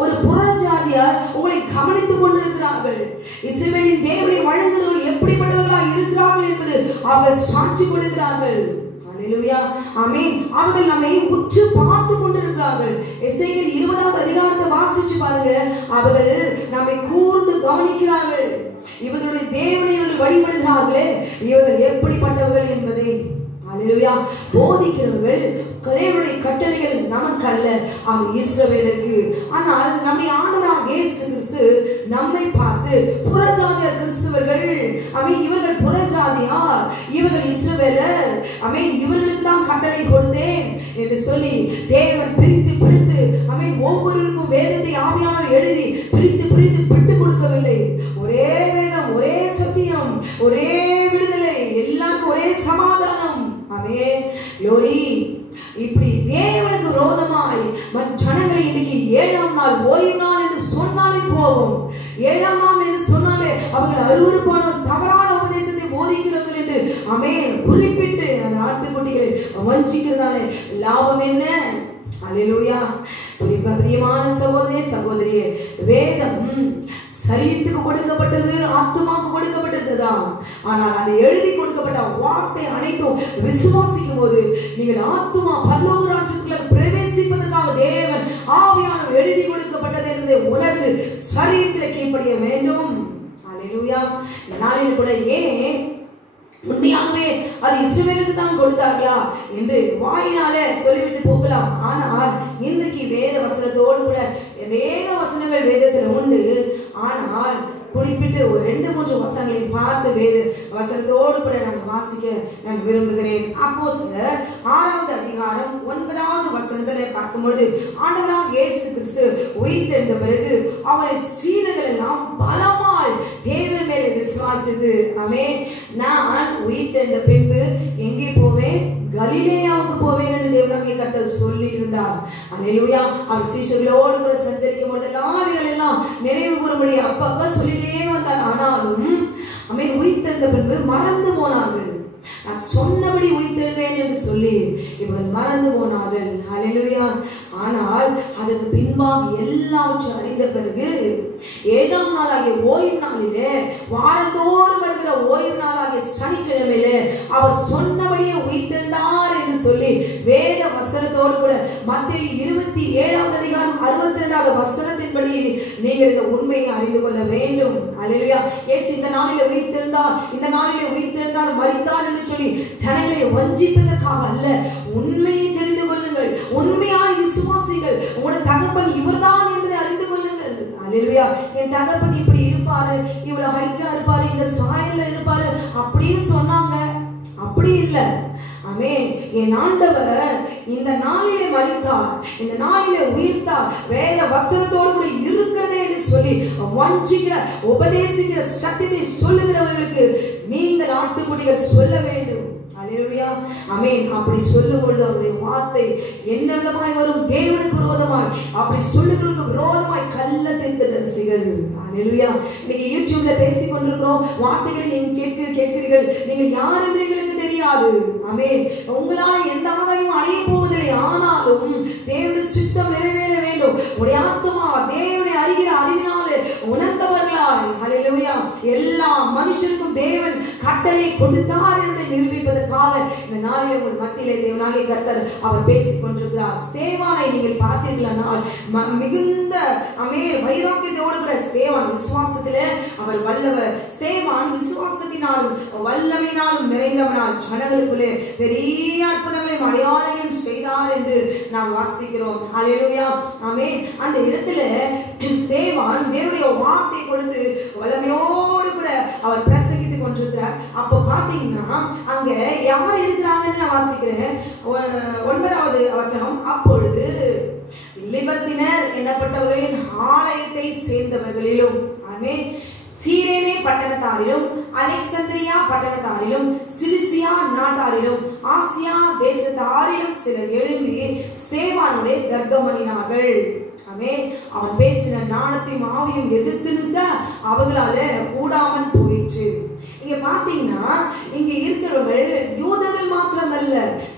ஒரு புறஜாதியார் உங்களை கவனித்துக் கொண்டிருக்கிறார்கள். இஸ்ரவேலின் தேவனை வழங்குகிறவர்கள் எப்படிப்பட்டவர்களாக இருக்கிறார்கள் என்பது அவர் சாட்சி கொடுக்கிறார்கள். அல்லேலூயா. ஆமென். அவர்கள் நம்மை உற்று பார்த்து கொண்டிருக்கிறார்கள். எசேக்கியேல் 20ஆவது அதிகாரத்தை வாசிச்சு பாருங்க. அவர்கள் நம்மை கூர்ந்து கவனிக்கிறார்கள். இவர்களுடைய தேவனை இவர்கள் வழிபடுகிறார்களே, இவர்கள் எப்படிப்பட்டவர்கள் என்பதை அல்லேலூயா போதிக்கிறவர்கள். தேவனுடைய கட்டளைகள் நமக்கு அல்ல, அது இஸ்ரவேலுக்கு. ஆனால் நம்முடைய ஆண்டவராகிய இயேசு கிறிஸ்து நம்மை பார்த்து புறஜாதியார் கிறிஸ்தவர்கள், இவர்கள் புறஜாதியார், இவர்கள் இஸ்ரவேலர், இவர்களுக்கு தான் கட்டளை கொடுத்தேன் என்று சொல்லி தேவன் பிரித்து பிரித்து ஒவ்வொருவருக்கும் வேதத்தை ஆவியானவர் எழுதி பிரித்து பிரித்து விட்டு கொடுக்கவில்லை. ஒரே வேதம், ஒரே சத்தியம், ஒரே விடுதலை, எல்லாருக்கும் ஒரே சமாதானம். இப்படி தேவனுக்கு விரோதமாய் மற்றவர்களை இன்னைக்கு 7ஆம் நாள் ஓய்வு நாள் என்று சொன்னாலே கோபம், 7ஆம் நாள் என்று சொன்னாலே அவர்கள் அருவருப்பான தவறான உபதேசத்தை போதிக்கிறார்கள் என்று குறிப்பிட்டு அந்த ஆட்டுக்குட்டிகளை வஞ்சிக்கிறதாலே லாபம் என்ன? அல்லேலூயா. பிரியமான சகோதரே சகோதரியே, வேதம் சரீரத்துக்கு கொடுக்கப்பட்டது, ஆத்துமாக்கு கொடுக்கப்பட்டதுதான். ஆனால் அது எழுதி கொடுக்கப்பட்ட வார்த்தை அனைத்தும் விசுவாசிக்கும் போது நீங்கள் ஆத்துமா பரலோக ராஜ்யத்துக்குள்ள பிரவேசிப்பதற்காக தேவன் ஆவியானவர் எழுதி கொடுக்கப்பட்டது என்பதை உணர்ந்து சரீரத்தில் கீழ்ப்படிய வேண்டும். அல்லேலூயா. இந்த நாளில் கூட ஏன் உண்மையாகவே அது இஸ்ரவேலுக்கு தான் கொடுத்தார்களா என்று வாயினாலே சொல்லிவிட்டு போகலாம். ஆனால் இன்றைக்கு வேத வசனத்தோடு கூட வேத வசனங்கள் வேதத்தில் உண்டு. ஆனால் குறிப்பிட்டு ஒரு 2-3 வசனங்களை பார்த்து வேத வசனத்தோடு கூட நான் வாசிக்க நான் விரும்புகிறேன். அப்போஸ்தலர் 6ஆவது அதிகாரம் 9வது வசனத்திலே பார்க்கும்பொழுது, ஆண்டவராகிய இயேசு கிறிஸ்து உயிர்த்தெழுந்த பிறகு அவரை சீடர்கள் எல்லாம் பலமாய் தேவன் மேலே விசுவாசித்து, நான் உயிர்த்தெழுந்த பின்பு எங்கே போவேன்? கலிலேயாவுக்கு போவேன் என்று தேவனாகிய கர்த்தர் சொல்லி இருந்தார். அல்லேலூயா. அவர் சீஷர்களோடு கூட சஞ்சரிக்கும் போதெல்லாம் அவைகள் எல்லாம் நினைவு கூறும்படி அப்பப்ப சொல்லிட்டே வந்தார். ஆனாலும் உயிர்த்தெழுந்த பின்பு மறந்து போனார்கள். நான் சொன்னபடி உயிர்த்தெழுவேன் என்று சொல்லி இவர்கள் மறந்து போனார்கள். அல்லேலூயா. ஆனால் அதற்கு பின்பாக எல்லாவற்றையும் அறிந்த பிறகு 7ஆம் நாளாகிய ஓய்வு நாளிலே, வாரந்தோறும் வருகிற ஓய்வு நாளாகிய சனிக்கிழமையிலே அவர் சொன்னபடியே உயிர்த்தெழுந்தார் என்று சொல்லி வேத வசனத்தோடு கூட மத்தேயு 27ஆவது அதிகாரம் 62வது வசனத்தின்படி நீங்கள் இந்த உண்மையை அறிந்து கொள்ள வேண்டும். அல்லேலூயா. இயேசு இந்த நாளிலே உயிர்த்தெழுந்தார், இந்த நாளிலே உயிர்த்தெழுந்தார், மரித்தார் என்று சொல்லி ஜனங்களை வஞ்சிப்பதற்காக அல்ல. உண்மையை தெரிந்து கொள்ளுங்கள், உண்மையாய் விசுவாசிகள். உங்களுடைய தகப்பன் இவர்தான் என்பதை அறிந்து கொள்ளுங்கள். அல்லேலூயா. என் தகப்பன் இப்படி இருப்பாரு, இவ்வளவு ஹைட்டா இருப்பாரு, இந்த சாயல்ல இருப்பாரு அப்படின்னு சொன்னாங்க. அப்படி இல்லை. என் ஆண்டவர் இந்த நாளிலே மரித்தார், இந்த நாளிலே உயிர்த்தார், வேத வசனத்தோடு கூட இருக்கிறதே என்று சொல்லி வஞ்சிக்கிற உபதேசிக்கிற சத்தியத்தை சொல்லுகிறவர்களுக்கு நீங்கள் ஆட்டுக்குட்டிகள் சொல்ல வேண்டும். அல்லேலூயா. அப்படி சொல்லும் பொழுது அவருடைய வார்த்தை என்ன விதமாய் வரும்? தேவனுக்கு விரோதமாய், அப்படி சொல்லுகளுக்கு விரோதமாய் கள்ள தீர்க்கதரிசிகள். அல்லேலூயா. இன்னைக்கு யூடியூப்ல பேசிக் கொண்டிருக்கிறோம், வார்த்தைகளை நீங்க கேட்கிறீர்கள். நீங்கள் யார் என்று எங்களுக்கு தெரியாது. உங்களால் எந்த ஆதாயம் அடைய போவதில்லை. ஆனாலும் தேவனுடைய சித்தம் நிறைவேற வேண்டும். உடைய எல்லா மனுஷருக்கும் தேவன் கட்டளை கொடுத்தார் என்று நிரூபிப்பதற்காக இந்த நாளில் உங்கள் மத்தியிலே தேவனாகிய கர்த்தர் அவர் பேசிக் கொண்டிருக்கிறார். ஸ்தேவானை நீங்கள் பார்த்தீர்களானால் மிகுந்த வைராக்கியத்தோடு கூட ஸ்தேவான் விசுவாசத்திலே அவர் வல்லவர். ஸ்தேவான் விசுவாசத்தினாலும் வல்லமையினாலும் நிறைந்தவனால் ஜனங்களுக்குள்ளே பெரிய அற்புதங்களையும் அடையாளங்களையும் செய்தார் என்று நாம் வாசிக்கிறோம். ஹல்லேலூயா, ஆமென். அந்த இடத்துல ஸ்தேவான் தேவனுடைய வார்த்தை கொடுத்து வல்லமையோடு கூட அவர் பிரசங்கித்துக் கொண்டிருக்கிறார். அப்போ பாத்தீங்கன்னா அங்க யார் இருக்கிறாங்கன்னு நான் வாசிக்கிறேன். 9வது வசனம், அப்பொழுது லிபர்த்தினர் என்னப்பட்டவர்களின் ஆலயத்தை சேர்ந்தவர்களிலும் சீரேனே பட்டணத்தாரிலும் அலெக்சாந்திரியா பட்டணத்தாரிலும் சிலிசியா நாட்டாரிலும் ஆசியா தேசத்தாரிலும் சிலர் எழும்பி ஸ்தேவானுடைய தர்க்கமணினார்கள். அவன் பேசின ஞானத்தையும் ஆவியும் எதிர்த்து நிற்க அவர்களால கூடாமல் போயிற்று. இங்க பாத்தீங்கன்னா இங்க இருக்கிறவர்கள் யூதர்கள் மாத்திரமல்ல,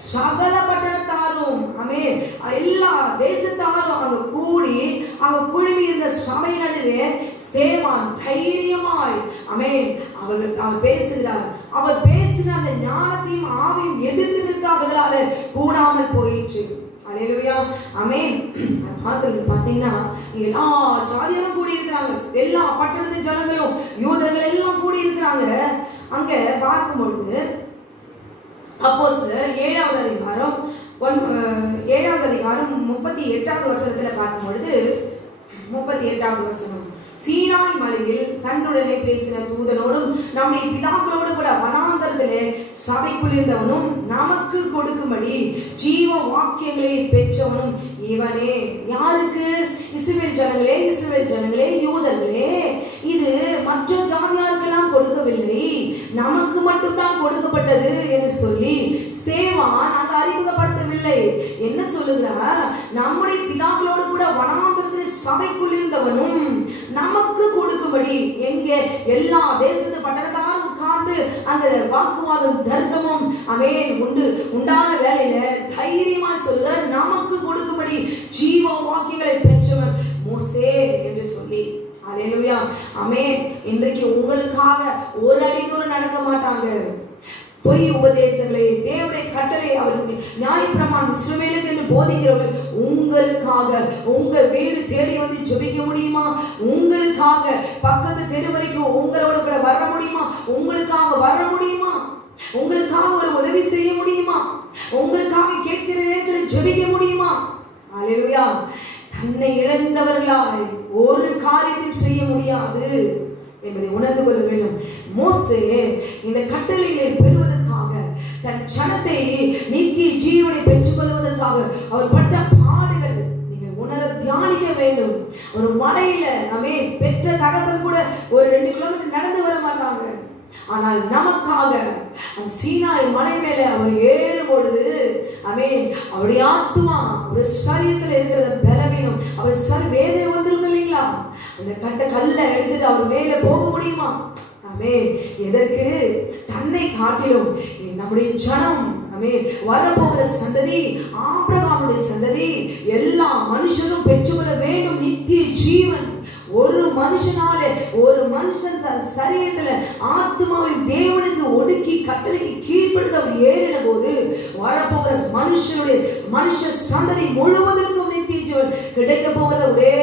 சகல பட்டணத்தாரும் எல்லா தேசத்தாரும் அங்க கூடி அங்க குழுமி இருந்த சபை நடுவே ஸ்தேவான் தைரியமாய் அவர் பேசுகிறார். அவர் பேசின அந்த ஞானத்தையும் ஆவியும் எதிர்த்து நிற்க அவர்களால கூடாமல் போயிற்று. அல்லேலூயா, ஆமென். பாத்தீங்கன்னா எல்லா ஜாதியாரும் கூடி இருக்கிறாங்க, எல்லா பட்டணத்து ஜனங்களும் யூதர்கள் எல்லாம் கூடி இருக்கிறாங்க. அங்க பார்க்கும் பொழுது அப்போஸ்தலர் 7வது அதிகாரம் 38வது வசனத்துல பார்க்கும் பொழுது 38வது வசனம், சீனாய் மலையில் தன்னுடனே பேசின தூதனோடும் நம்முடைய பிதாக்களோடு கூட வனாந்தரத்திலே சபைக்குள் இருந்தவனும் நமக்கு கொடுக்கும்படி ஜீவ வாக்கியங்களை பெற்றவனும் இவனே. யாருக்கு? இஸ்ரவேல் ஜனங்களே, இஸ்ரவேல் ஜனங்களே, யூதர்களே. இது மற்ற ஜாதியாருக்கெல்லாம் கொடுக்கவில்லை, நமக்கு மட்டும்தான் கொடுக்கப்பட்டது என்று சொல்லி ஸ்தேவான் அங்க அறிமுகப்படுத்தவில்லை. என்ன சொல்லுகிறார்? நம்முடைய பிதாக்களோடு கூட வனாந்தரத்தில் சபைக்குள் இருந்தவனும் நமக்கு கொடுக்கும்படி. எங்க எல்லா தேசத்து பட்டணத்தாரும் உட்கார்ந்து அங்க வாக்குவாதம் தர்க்கமும் உண்டான வேலையில தைரியமா சொல்லுகிற நமக்கு கொடுக்கும்படி ஜீவ வாக்கியங்களை பெற்றவன் மோசே என்று சொல்லி. அல்லேலூயா, ஆமென். இன்றைக்கு உங்களுக்காக ஒரு அடி தூரம் நடக்க மாட்டாங்க. பொய் உபதேசங்களை, தேவனுடைய கட்டளை, அவர்கள் நியாயப்பிரமாணம் இஸ்ரவேலுக்கு என்று போதிக்கிறவர்கள் உங்களுக்காக உங்க வீடு தேடி வந்து ஜெபிக்க முடியுமா? உங்களுக்காக பக்கத்து தெரு வரைக்கும் உங்களோட கூட வர முடியுமா? உங்களுக்காக வர முடியுமா? உங்களுக்காக ஒரு உதவி செய்ய முடியுமா? உங்களுக்காக கேட்கிற நேரத்தில் ஜெபிக்க முடியுமா? அல்லேலூயா. தன்னை இழந்தவர்களால் ஒரு காரியத்தையும் செய்ய முடியாது என்பதை உணர்ந்து கொள்ள வேண்டும். மோசே இந்த கட்டளைகளை பெறுவதற்காக, தன் ஜனத்தை நித்திய ஜீவனை பெற்றுக் கொள்வதற்காக அவர் பட்ட பாடுகள் நீங்கள் உணர தியானிக்க வேண்டும். ஒரு மலையில பெற்ற தகவல் கூட ஒரு 2 கிலோமீட்டர் நடந்து வர மாட்டாங்க. ஆனால் நமக்காக அந்த சீனாய் மலை மேல அவர் ஏறும் பொழுது அவருடைய ஆத்மா, அவருடைய சரீரத்தில் இருக்கிற பலவீனம், அவர் வேதனை வந்திருக்கும் இல்லைங்களா? அந்த கல்லை எடுத்துட்டு அவர் மேல போக முடியுமா? எதற்கு? தன்னை காட்டிலும் நம்முடைய ஜனம் வரப்போகிற சந்ததி, ஆபிரகாமுடைய சந்ததி, எல்லா மனுஷனும் பெற்றுக்கொள்ள வேண்டும் நித்திய ஜீவன். ஒரு மனுஷனாலே, ஒரு மனுஷன் தன் சரீரத்துல ஆத்மாவை தேவனுக்கு ஒடுக்கி கட்டளைக்கு கீழ்ப்படுத்த அவர் ஏறின போது வரப்போகிற மனுஷ சந்ததி முழுவதற்கும் நித்திய ஜீவன் கிடைக்க போகிற ஒரே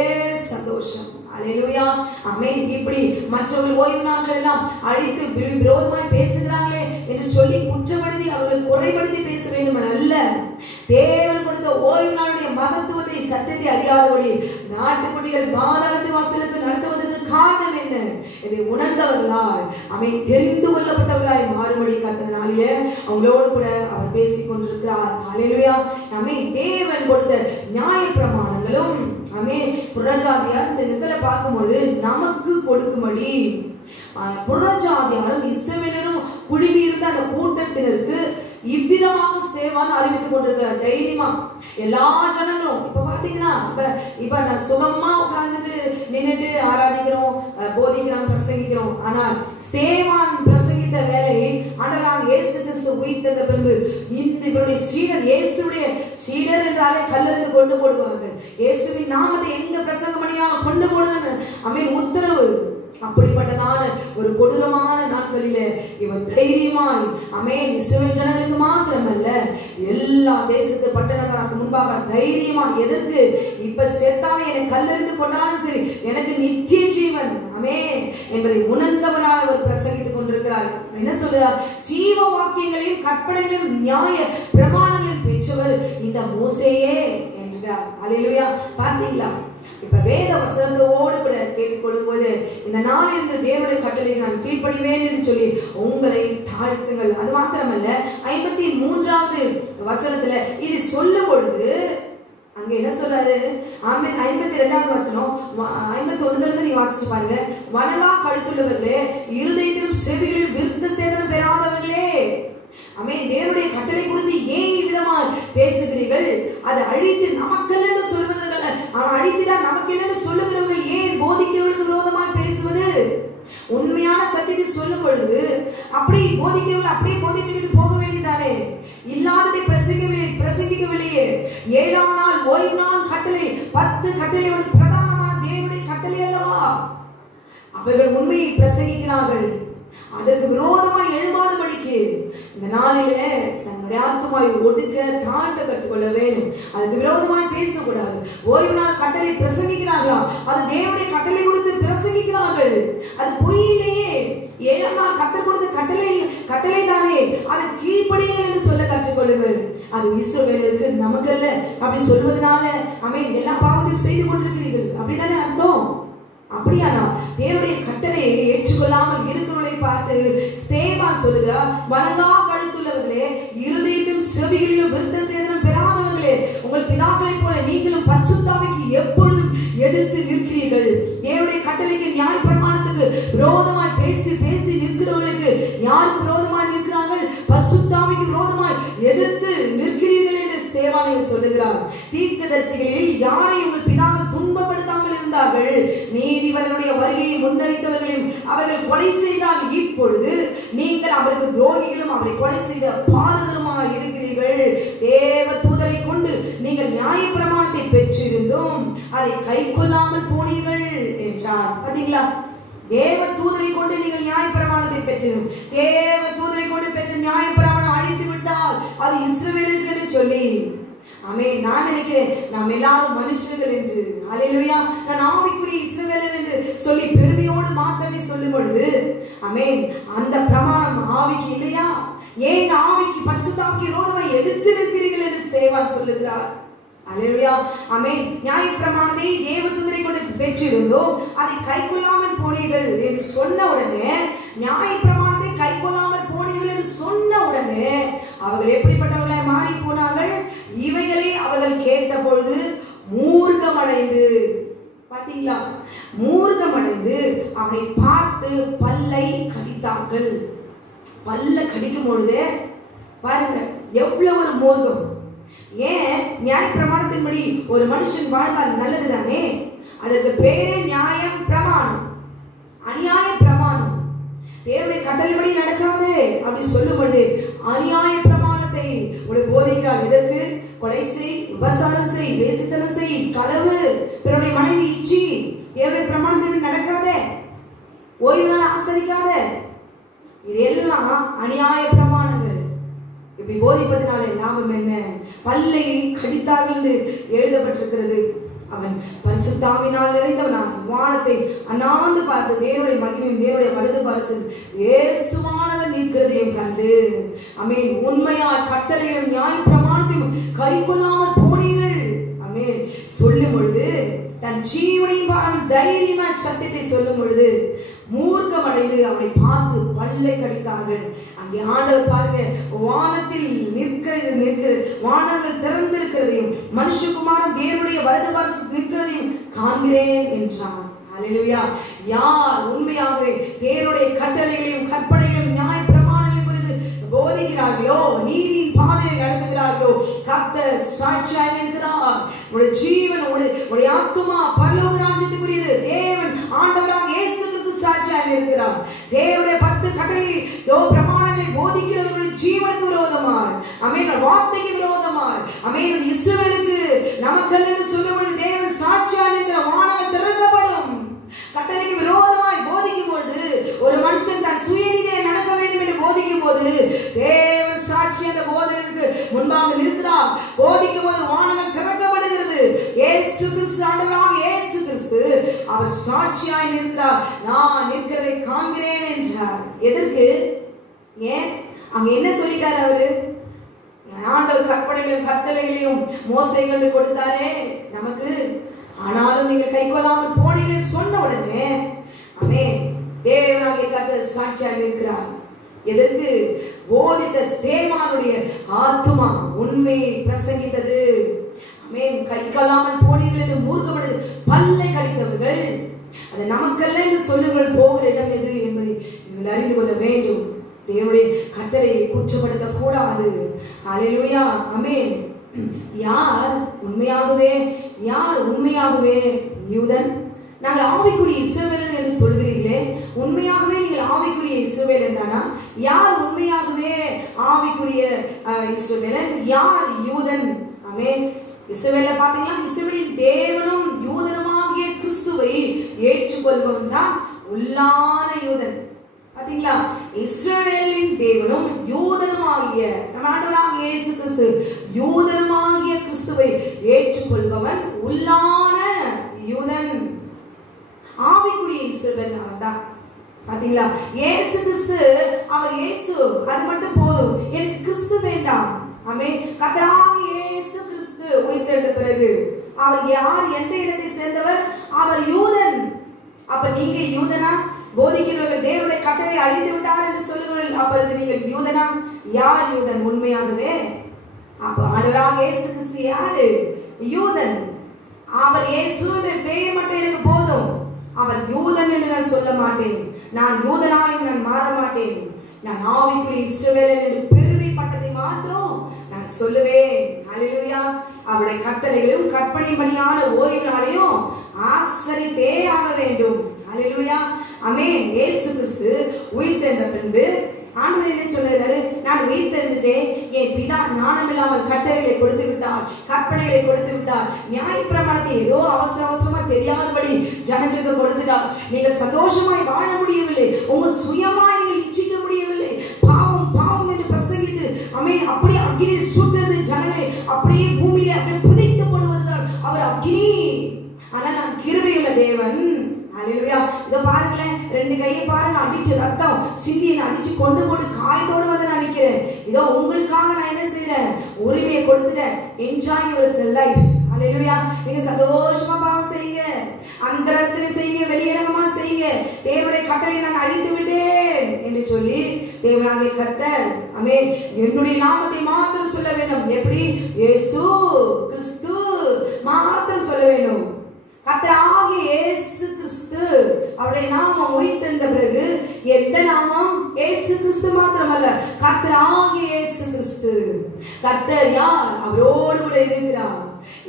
சந்தோஷம். அல்லேலூயா, ஆமென். இப்படி மற்றவர்கள் ஓய்வு நாட்கள் எல்லாம் அழித்து விரோதமாய் பேசுகிறாங்களே என்று சொல்லி குற்றப்படுத்தி அவர்களை குறைபடுத்தி பேச வேண்டும் அல்ல. தேவன் கொடுத்த ஓய்வு நாளுடைய மகத்துவத்தை, சத்தியத்தை அறியாதபடி நாட்டுக்குடிகள் பாதாளத்து வாசலுக்கு நடத்துவதற்கு காரணம் என்ன? இதை உணர்ந்தவர்களாய் தெரிந்து கொள்ளப்பட்டவர்களாய் மாறுபடி கர்த்தர் நாளிலே அவங்களோடு கூட அவர் பேசிக் கொண்டிருக்கிறார். அல்லேலூயா, தேவன் கொடுத்த நியாய பிரமாணங்களும் புறஜாதியார் இந்த இடத்துல பார்க்கும்போது நமக்கு கொடுக்கும்படி, புறஜாதியாரும் இஸ்ரவேலரும் குழுமி இருந்த அந்த கூட்டத்தினருக்கு இவ்விதமாக ஸ்தேவான் அறிவித்துக் கொண்டிருக்கிறார். தைரியமா எல்லா ஜனங்களும் இப்ப பாத்தீங்கன்னா இப்ப நான் சுகமா உட்கார்ந்துட்டு நின்றுட்டு ஆராதிக்கிறோம், போதிக்கிறோம், பிரசங்கிக்கிறோம். ஆனால் ஸ்தேவான் பிரசங்கித்த வேலை ஆண்டவராக இயேசு கிறிஸ்து உயிர்த்தெழுந்த பின்பு இவருடைய சீடர், இயேசுடைய சீடர் என்றாலே கல்லெறிந்து கொண்டு போடுவார்கள். இயேசுவின் நாமத்தை எங்க பிரசங்கம் பண்ணியாலும் கொண்டு போடுங்க உத்தரவு. அப்படிப்பட்டதான ஒரு கொடூரமான நாட்களில இவன் தைரியமாய் ஆமென் இஸ்ரவேல் ஜனங்களுக்கு மாத்திரமல்ல எல்லா தேசத்து பட்டணங்களுக்கு முன்பாக தைரியமா எதற்கு இப்ப செத்தாலும் எனக்கு கல்லெறிந்து கொண்டாலும் சரி எனக்கு நித்திய ஜீவன் ஆமென் என்பதை உணர்ந்தவராக அவர் பிரசங்கித்துக் கொண்டிருக்கிறார். என்ன சொல்றார்? ஜீவ வாக்கியங்களையும் கற்பனைகளையும் நியாய பிரமாணங்களையும் பெற்றவர் இந்த மோசேயே என்கிறார். அல்லேலூயா. பார்த்தீங்களா? இப்ப வேத வசனத்தோடு கூட கேட்டுக்கொள்ளும் போது இந்த நாளில் இருந்து தேவனுடைய கட்டளை நான் கீழ்ப்படிவேன் என்று சொல்லி உங்களை தாழ்த்துங்கள். அது மாத்திரமல்ல 53வது வசனத்துல இது சொல்லும் பொழுது அங்க என்ன சொல்றாரு? 52வது வசனம் 51 நீங்க வாசிச்சு பாருங்க. வணங்கா கழுத்துள்ளவர்களே, இருதயத்திலும் செவிகளில் விருத்த சேதனம் பெறாதவர்களே, ஆமென், தேவனுடைய கட்டளை குறித்து ஏன் இவ்விதமாய் பேசுகிறீர்கள்? அதை அழித்து நமக்கல்ல என்று சொல்வதற்கு அவன் அழித்திடா நமக்கு என்று சொல்லுகிறவர்கள் ஏன் போதிக்கிறவர்களுக்கு விரோதமாய் பேசுவது? உண்மையான சத்தியத்தை சொல்லும் பொழுது அப்படி போதிக்கிறவர்கள் அப்படியே போதிட்டு போக வேண்டியதானே? இல்லாததை பிரசங்கிக்கவில்லையே. 7ஆம் நாள் ஓய்வு நாள் கட்டளை 10 கட்டளை ஒரு பிரதானமான தேவனுடைய கட்டளை அல்லவா? அவர்கள் உண்மையை பிரசங்கிக்கிறார்கள். அதற்கு விரோதமாய் எழுமாதபடிக்கு இந்த நாளிலே தன்னுடைய ஆத்துமாவை ஒடுக்க தாழ்த்த கற்றுக்கொள்ள வேண்டும். அதுக்கு விரோதமாய் பேசக்கூடாது. ஓய்வு நாள் கட்டளை பிரசங்கிக்கிறார்களா? அது தேவனுடைய கட்டளை கொடுத்து பிரசங்கிக்கிறார்கள். அது பொய் இல்லையே. 7ஆம் நாள் கர்த்தர் கொடுத்த கட்டளை தானே, அதை கீழ்ப்படியுங்கள் என்று சொல்ல கற்றுக்கொள்ளுங்கள். அது இஸ்ரவேலருக்கு நமக்கல்ல. அப்படி சொல்வதனால ஆமென் எல்லா பாவத்தையும் செய்து கொண்டிருக்கிறீர்கள் அப்படிதானே அர்த்தம்? அப்படியானா தேவனுடைய கட்டளையை ஏற்றுக்கொள்ளாமல் இருக்கிறவர்களை பார்த்து ஸ்தேவான் சொல்லுகிறார், வணங்கா கழுத்துள்ளவர்களே, இருதயத்திலும் செவிகளிலும் விருத்த சேதனம் பெறாதவர்களே, உங்கள் பிதாக்களைப் போல நீங்களும் பரிசுத்தாவிக்கு எப்பொழுதும் எதிர்த்து நிற்கிறீர்கள். தேவனுடைய கட்டளைக்கு நியாய பிரமாணத்துக்கு விரோதமாய் பேசி நிற்கிறவர்களுக்கு யாருக்கு விரோதமாய் நிற்கிறார்கள்? பரிசுத்தாவிக்கு விரோதமாய் எதிர்த்து நிற்கிறீர்கள் என்று ஸ்தேவானை சொல்லுகிறார். தீர்க்கதரிசிகளில் யாரை உங்கள் பிதாக்கள் துன்பப்படுத்தாமல் இருந்தார்கள்? நீதிபதிகளுடைய வருகையை முன்னறித்தவர்களையும் அவர்கள் கொலை செய்தால் இப்பொழுது நீங்கள் அவருக்கு துரோகிகளும் அவரை கொலை செய்த பாதகருமாக இருக்கிறீர்கள். தேவ தூதரை கொண்டு நீங்கள் நியாய பிரமாணத்தை பெற்றிருந்தும் அதை கை கொள்ளாமல் போனீர்கள் என்றார். பாத்தீங்களா? தேவ தூதரை கொண்டு நீங்கள் நியாய பிரமாணத்தை பெற்றிருந்தும் தேவ தூதரை கொண்டு பெற்ற நியாய பிரமாணம் அழித்து விட்டால் அது இஸ்ரவேலுக்கு என்று சொல்லி ஆமென். நான் நினைக்கிறேன் நாம் எல்லாரும் மனுஷர்கள் என்று. அல்லேலூயா. நான் ஆவிக்குரிய இஸ்ரவேலர் என்று சொல்லி பெருமையோடு மாத்தவே சொல்லும் பொழுது ஆமென் அந்த பிரமாணம் ஆவிக்கு இல்லையா? ஏன் ஆவிக்கு பரிசுத்தாவிக்கு விரோதமாய் எதிர்த்து நிற்கிறீர்கள் என்று ஸ்தேவான் சொல்லுகிறார். அல்லேலூயா. ஆமென். நியாய பிரமாணத்தை தேவதூதரை கொண்டு பெற்றிருந்தோம் அதை கை கொள்ளாமல் போனீர்கள் என்று சொன்ன உடனே, நியாய பிரமாணத்தை கை கொள்ளாமல் போனீர்கள் என்று சொன்ன உடனே அவர்கள் எப்படிப்பட்டவர்களை மாறி போனார்கள்? இவைகளை அவர்கள் கேட்ட பொழுது மூர்க்கமடைந்து, பாத்தீங்களா, மூர்க்கமடைந்து அவனை பார்த்து பல்லை கடித்தார்கள். பல்ல கடிக்கும் பொழுது பாருங்க எவ்வளவு ஒரு மூர்க்கம். ஏன்? நியாய பிரமாணத்தின்படி ஒரு மனுஷன் வாழ்ந்தால் நல்லது தானே. அதற்கு பேரே நியாயம் பிரமாணம், அநியாய பிரமாணம். தேவனுடைய கட்டளைப்படி நடக்காது அப்படி சொல்லும் பொழுது அநியாய பிரமாணத்தை உனக்கு போதிக்கிறார். எதற்கு? கொலை செய், விபசாரம் செய், வேசித்தனம் செய், களவு, பிறனுடைய மனைவி இச்சி, தேவனுடைய பிரமாணத்தின்படி நடக்காத, ஓய்வு நாள் ஆசரிக்காத, இதெல்லாம் அநியாய பிரமாணங்கள். இப்படி போதிப்பதனால லாபம் என்ன? பல்லை கடித்தார்கள் என்று எழுதப்பட்டிருக்கிறது. அவன் பரிசுத்தாவினால் நிறைந்தவனாக வானத்தை அண்ணாந்து பார்த்து தேவனுடைய மகிமையும் தேவனுடைய வலது பாரசில் இயேசுவானவர் நிற்கிறதையும் கண்டு ஆமென் உண்மையாய் கட்டளையும் நியாய பிரமாணத்தையும் கை கொள்ளாமல் போனீர்கள் ஆமென் சொல்லும் பொழுது தன் ஜீவனையும் தைரியமா சத்தியத்தை சொல்லும் பொழுது மூர்க்கமடைந்து அவனை பார்த்து பல்லை கடித்தார்கள். அங்கே ஆண்டவர் பாருங்க, வானத்தில் நிற்கிறது வானங்கள் திறந்திருக்கிறதையும் மனுஷகுமாரன் தேவனுடைய வலது பாரசில் நிற்கிறதையும் காண்கிறேன் என்றான். அல்லேலூயா. யார் உண்மையாகவே தேவனுடைய கட்டளைகளையும் கற்பனைகளையும் நியாய பிரமாணங்களையும் குறித்து போதிக்கிறார்களோ, நீதியின் பாதையை நடத்துகிறார்களோ, கர்த்தர் சாட்சியாக இருக்கிறார். உடைய ஜீவன் உடைய ஆத்துமா பரலோக ராஜ்யத்துக்குரியது. தேவன் ஆண்டவராக இயேசு கிறிஸ்து சாட்சியாக இருக்கிறார். தேவனுடைய 10 கட்டளை பிரமாணங்களை போதிக்கிறவர்களுடைய ஜீவனுக்கு விரோதமாய் ஆமென் வார்த்தைக்கு விரோதமாய் ஆமென் இஸ்ரவேலுக்கு நமக்கல்ல என்று சொல்லும்போது தேவன் சாட்சியாக இருக்கிற வானங்கள் திறக்கப்படும். கட்டளைக்கு விரோதமாய் போதி ஒரு மனுஷன் தன் சுயநீதியை நடக்க வேண்டும் என்று போதிக்கும் போது தேவன் சாட்சி அந்த போதகருக்கு முன்பாக இருக்கிறார். போதிக்கும் போது வானங்கள் திறக்கப்படுகிறது. இயேசு கிறிஸ்து, ஆண்டவராகிய இயேசு கிறிஸ்து அவர் சாட்சியாய் நிற்கிறார். நான் நிற்கிறதை காண்கிறேன் என்றார். எதற்கு? ஏன் அங்க என்ன சொல்லிட்டார் அவரு? ஆண்டவர் கற்பனைகளையும் கட்டளைகளையும் மோசைகளை கொடுத்தாரே நமக்கு, ஆனாலும் நீங்கள் கை கொள்ளாமல் போனீங்களே சொன்ன உடனே ஆமென் தேவனாகிய கர்த்தர் சாட்சியாக இருக்கிறார். எதற்கு? போதித்த ஸ்தேவானுடைய ஆத்துமா உண்மையை பிரசங்கித்தது. ஆமென். கை கொள்ளாமல் போனீர்கள் என்று மூர்க்கமடைந்து பல்லை கடித்தவர்கள், அது நமக்கல்ல என்று சொல்லுங்கள் போகிற இடம் எது என்பதை நீங்கள் அறிந்து கொள்ள வேண்டும். தேவனுடைய கட்டளையை குற்றப்படுத்த கூடாது. ஹல்லேலூயா. ஆமென். யார் உண்மையாகவே யூதன்? நாங்கள் ஆவிக்குரிய இஸ்ரவேலர் என்று சொல்கிறீர்களே, உண்மையாகவே நீங்கள் ஆவிக்குரிய இஸ்ரவேலன் தானா? யார் உண்மையாகவே ஆவிக்குரிய இஸ்ரவேலன்? யார் யூதன்? ஆமென். இஸ்ரவேலை பார்த்தீங்களா? இஸ்ரவேலின் தேவனும் யூதனுமாகிய கிறிஸ்துவை ஏற்றுக்கொள்பவன் தான் உள்ளான யூதன். பாத்தீங்களா? இஸ்ரவேலின் தேவனும் யூதனுமாகிய நம்ம ஆண்டவராகிய இயேசு கிறிஸ்து, யூதனுமாகிய கிறிஸ்துவை ஏற்றுக்கொள்பவன் உள்ளான யூதன். ஆவிக்குரிய இஸ்ரவேல் அவன்தான். பாத்தீங்களா? இயேசு கிறிஸ்து, அவர் இயேசு, அது மட்டும் போதும், எனக்கு கிறிஸ்து வேண்டாம். ஆமென். கர்த்தராகிய இயேசு கிறிஸ்து உயிர்த்தெழுந்த பிறகு அவர் யார்? எந்த இனத்தை சேர்ந்தவர்? அவர் யூதன். அப்ப நீங்க யூதனா? போதிக்கிறவர்கள் தேவனுடைய கட்டளை அழித்து விட்டார் என்று சொல்லுகிறீர்கள், அப்பொழுது நீங்கள் யூதனா? யார் யூதன் உண்மையாகவே? அப்ப ஆண்டவராகிய இயேசு கிறிஸ்து யாரு? யூதன். அவர் இயேசு என்ற பெயர் மட்டும் எனக்கு போதும். அவர் யூதன் என்று நான் சொல்ல மாட்டேன். நான் யூதனாயும் நான் மாற மாட்டேன். நான் ஆவிக்குரிய இஸ்ரவேலன் என்று பெருமை பட்டதை மாத்திரம் நான் சொல்லுவேன். ஹல்லேலூயா. அவருடைய கட்டளைகளையும் கற்பனைப்படியான ஓய்வு நாளையும் ஆசரித்தே ஆக வேண்டும். ஹல்லேலூயா. ஆமென். இயேசு கிறிஸ்து உயிர்த்தெழுந்த பின்பு ஆண்டவர் என்ன சொல்றாரு? நான் உயிர்த்தெழுந்துட்டேன், என் பிதா ஞானம் இல்லாமல் கட்டளைகளை கொடுத்து விட்டார், கற்பனைகளை கொடுத்து விட்டார், நியாயப்பிரமாணத்தை ஏதோ அவசரமா தெரியாதபடி ஜனங்களுக்கு கொடுத்துட்டார். நீங்கள் சந்தோஷமாய் வாழ முடியவில்லை, உங்க சுயமாய் நீங்கள் இச்சிக்க முடியவில்லை, பாவம் பாவம் என்று பிரசங்கித்து ஆமென் அப்படியே அக்கினியில் சுட்டது ஜனங்களை அப்படியே பூமியில அப்படியே புதைத்து போடுவதுதான் அவர் அக்கினி. ஆனா நான் கிருபையுள்ள தேவன். ஹல்லேலூயா. இத பாருங்களேன், ரெண்டு கையை பாருங்க, அடிச்சு ரத்தம் சிந்தியை அடிச்சு கொண்டு போட்டு காயத்தோடு வந்து நான் நிக்கிறேன். இதோ உங்களுக்காக நான் என்ன செய்யறேன்? உரிமையை கொடுத்துட்டேன். Enjoy your life. ஹல்லேலூயா. நீங்க சந்தோஷமா பாவம் செய்யுங்க, அந்த இடத்துல செய்யுங்க, வெளியரங்கமா செய்யுங்க. தேவனுடைய கட்டளை நான் அழித்து விட்டேன் என்று சொல்லி தேவனாகிய கர்த்தர் ஆமென் என்னுடைய நாமத்தை மாத்திரம் சொல்ல வேண்டும். எப்படி? இயேசு கிறிஸ்து மாத்திரம் சொல்ல வேண்டும். கர்த்தராகிய இயேசு கிறிஸ்து, அவருடைய நாமம் உயிர்த்தெழுந்த பிறகு எந்த நாமம்? இயேசு கிறிஸ்து மாத்திரமல்ல, கர்த்தராகிய இயேசு கிறிஸ்து. கர்த்தர் யார்? அவரோடு கூட இருக்கிறார்.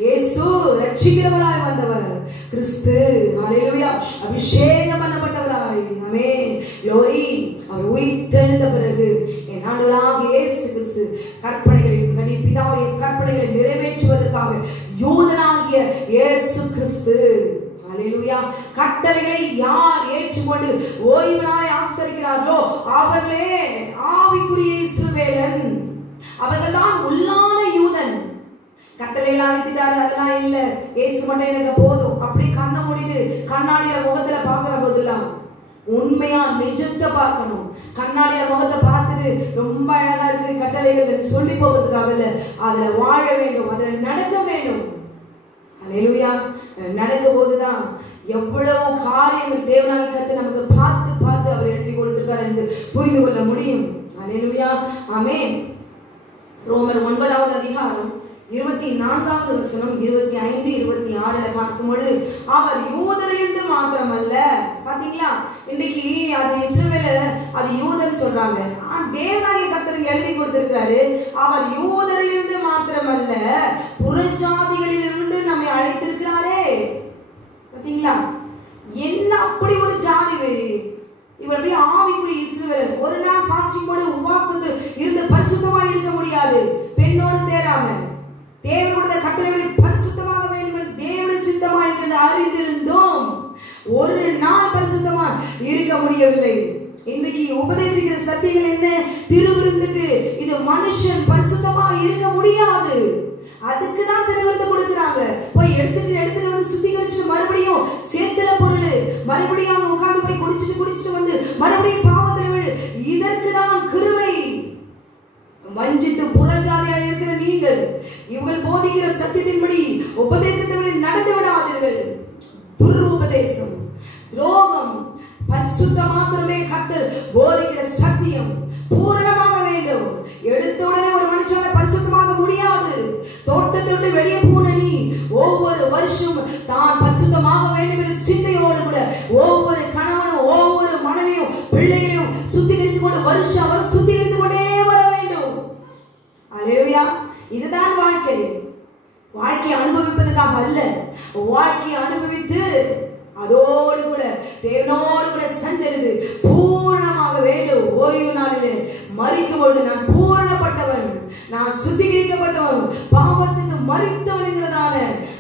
இயேசு ரட்சிக்கிறவராய் வந்தவர் கிறிஸ்து. ஹல்லேலூயா. அபிஷேகம் பண்ணப்பட்டவராய். ஆமென். க்ளோரி. அவர் உயிர்த்தெழுந்த பிறகு என் ஆண்டவராகிய இயேசு கிறிஸ்து கற்பனைகளை பிதாவுடைய கற்பனைகளை நிறைவேற்றுவதற்காக யூதனாகிய இயேசு கிறிஸ்து. ஹல்லேலூயா. கட்டளைகளை யார் ஏற்றுக்கொண்டு ஓய்வு நாளை ஆசரிக்கிறார்களோ அவர்களே ஆவிக்குரிய இஸ்ரவேலன். அவர்கள்தான் உள்ளான யூதன். கட்டளைகள் அழைத்துட்டாரு, அதெல்லாம் இல்ல, இயேசு மட்டும் எனக்கு போதும் அப்படி கண்ணை மூடிட்டு கண்ணாடியில முகத்துல பாக்குற போதெல்லாம் உண்மையா நிஜத்தை பார்க்கணும். கண்ணாடியில முகத்தை பார்த்துட்டு ரொம்ப அழகா இருக்கு கட்டளைகள் சொல்லி போகிறதுக்காக இல்ல, அதுல வாழ வேண்டும், அதுல நடக்க வேண்டும். ஹல்லேலூயா. நடக்க போதுதான் எவ்வளவு காரியங்கள் தேவனாகிய கர்த்தர் நமக்கு பார்த்து பார்த்து அவர் எழுதி கொடுத்திருக்கார் என்று புரிந்து கொள்ள முடியும். ஹல்லேலூயா. ஆமென். ரோமர் 9வது அதிகாரம் 24வது வசனம் 25, 26 பார்க்கும்போது அவர் யூதரிலிருந்து மாத்திரமல்ல. பாத்தீங்களா? இன்னைக்கு அது இஸ்ரவேல அது யூதன் சொல்றாங்க. தேவனாகிய கர்த்தர் எழுதி கொடுத்திருக்காரு, அவர் யூதரிலிருந்து மாத்திரமல்ல புறஜாதிகளிலிருந்து நம்மை அழைத்திருக்கிறாரே. பாத்தீங்களா? என்ன அப்படி ஒரு ஜாதி வெறி! இவர் அப்படியே ஆவிக்குரிய இஸ்ரவேல். ஒரு நாள் ஃபாஸ்டிங் போடு உபவாசத்து இருந்து பரிசுத்தமா இருக்க முடியாது. பெண்ணோடு சேராம தேவனுடைய கட்டளைகளை பரிசுத்தமாக வேண்டும் தேவனுடைய சித்தமா இருக்கிறது அறிந்திருந்தோம். ஒரு நாள் பரிசுத்தமா இருக்க முடியவில்லை. இன்னைக்கு உபதேசிக்கிற சத்தியங்கள் என்ன? திருவிருந்துக்கு இது மனுஷன் பரிசுத்தமா இருக்க முடியாது, அதுக்கு தான் திருவிருந்து கொடுக்குறாங்க. போய் எடுத்துட்டு வந்து சுத்திகரிச்சுட்டு மறுபடியும் சேர்த்துல பொருள் மறுபடியும் அவங்க உட்கார்ந்து போய் குடிச்சிட்டு வந்து மறுபடியும் பாவத்தில் விழு. இதற்கு தான் கிருபை. வஞ்சித்து புறஜாதியா இருக்கிற நீங்கள் இவர்கள் போதிக்கிற சத்தியத்தின்படி உபதேசத்தின்படி நடந்து விடாதீர்கள். துருபதேசம், துரோகம், பரிசுத்த மாத்திரமே கர்த்தர் போதிக்கிற சத்தியம் பூரணமாக வேண்டும். எடுத்த உடனே ஒரு மனுஷனை பரிசுத்தமாக முடியாது. தோட்டத்தை விட்டு வெளியே போன நீ ஒவ்வொரு வருஷம் தான் பரிசுத்தமாக வேண்டும் என்ற சிந்தையோடு கூட ஒவ்வொரு கணவனும் ஒவ்வொரு மனைவியும் பிள்ளைகளையும் சுத்திகரித்துக் கொண்டு வருஷம் அவர் சுத்திகரித்துக் கொண்டே வர வேண்டும். அல்லேலூயா. இதுதான் வாழ்க்கை. வாழ்க்கையை அனுபவிப்பதற்காக அல்ல, வாழ்க்கையை அனுபவித்து அதோடு கூட தேவனோடு கூட சஞ்சரித்து பூர்ணமாக வேண்டும். ஓய்வு நாளிலே மரிக்கும் பொழுது நான் பூரணப்பட்டவன், நான் சுத்திகரிக்கப்பட்டவன், பாவத்துக்கு மரித்தவன்கிறதான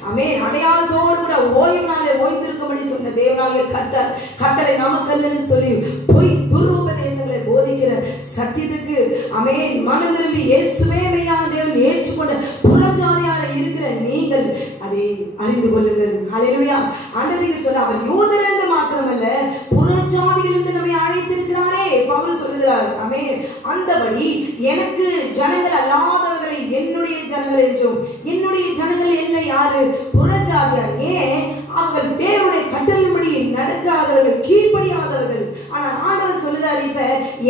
ஆமென் அடையாளத்தோடு கூட ஓய்வு நாளே ஓய்ந்திருக்கும்படி சொன்ன தேவனாகிய கர்த்தர் கட்டளை நமக்கல்லன்னு சொல்லி பொய் துருபதேசங்களை போதிக்கிற சத்தியத்துக்கு ஆமென் மனம் திரும்பி இயேசுவே மெய்யான தேவன் ஏற்றுக்கொண்ட புறஜாதியார இருக்கிற நீங்கள் அதை அறிந்து கொள்ளுங்கள். ஹல்லேலூயா. ஆண்டவருக்கு சொல்ல அவர் யூதரிலிருந்து மாத்திரமல்ல புறஜாதியிலிருந்து நம்மை அழைத்திருக்கிறாரே பவுல் சொல்லுகிறார். ஆமென். அந்தபடி எனக்கு ஜனங்கள் அல்லாதவர்களை என்னுடைய ஜனங்கள் என்றும், என்னுடைய ஜனங்கள் என்ன யாரு? புறஜாதியார். ஏன்? அவர்கள் தேவனுடைய கட்டளையின்படி நடக்காதவர்கள், கீழ்ப்படியாதவர்கள். ஆனால் ஆண்டவர் சொல்லுகிறார், இப்ப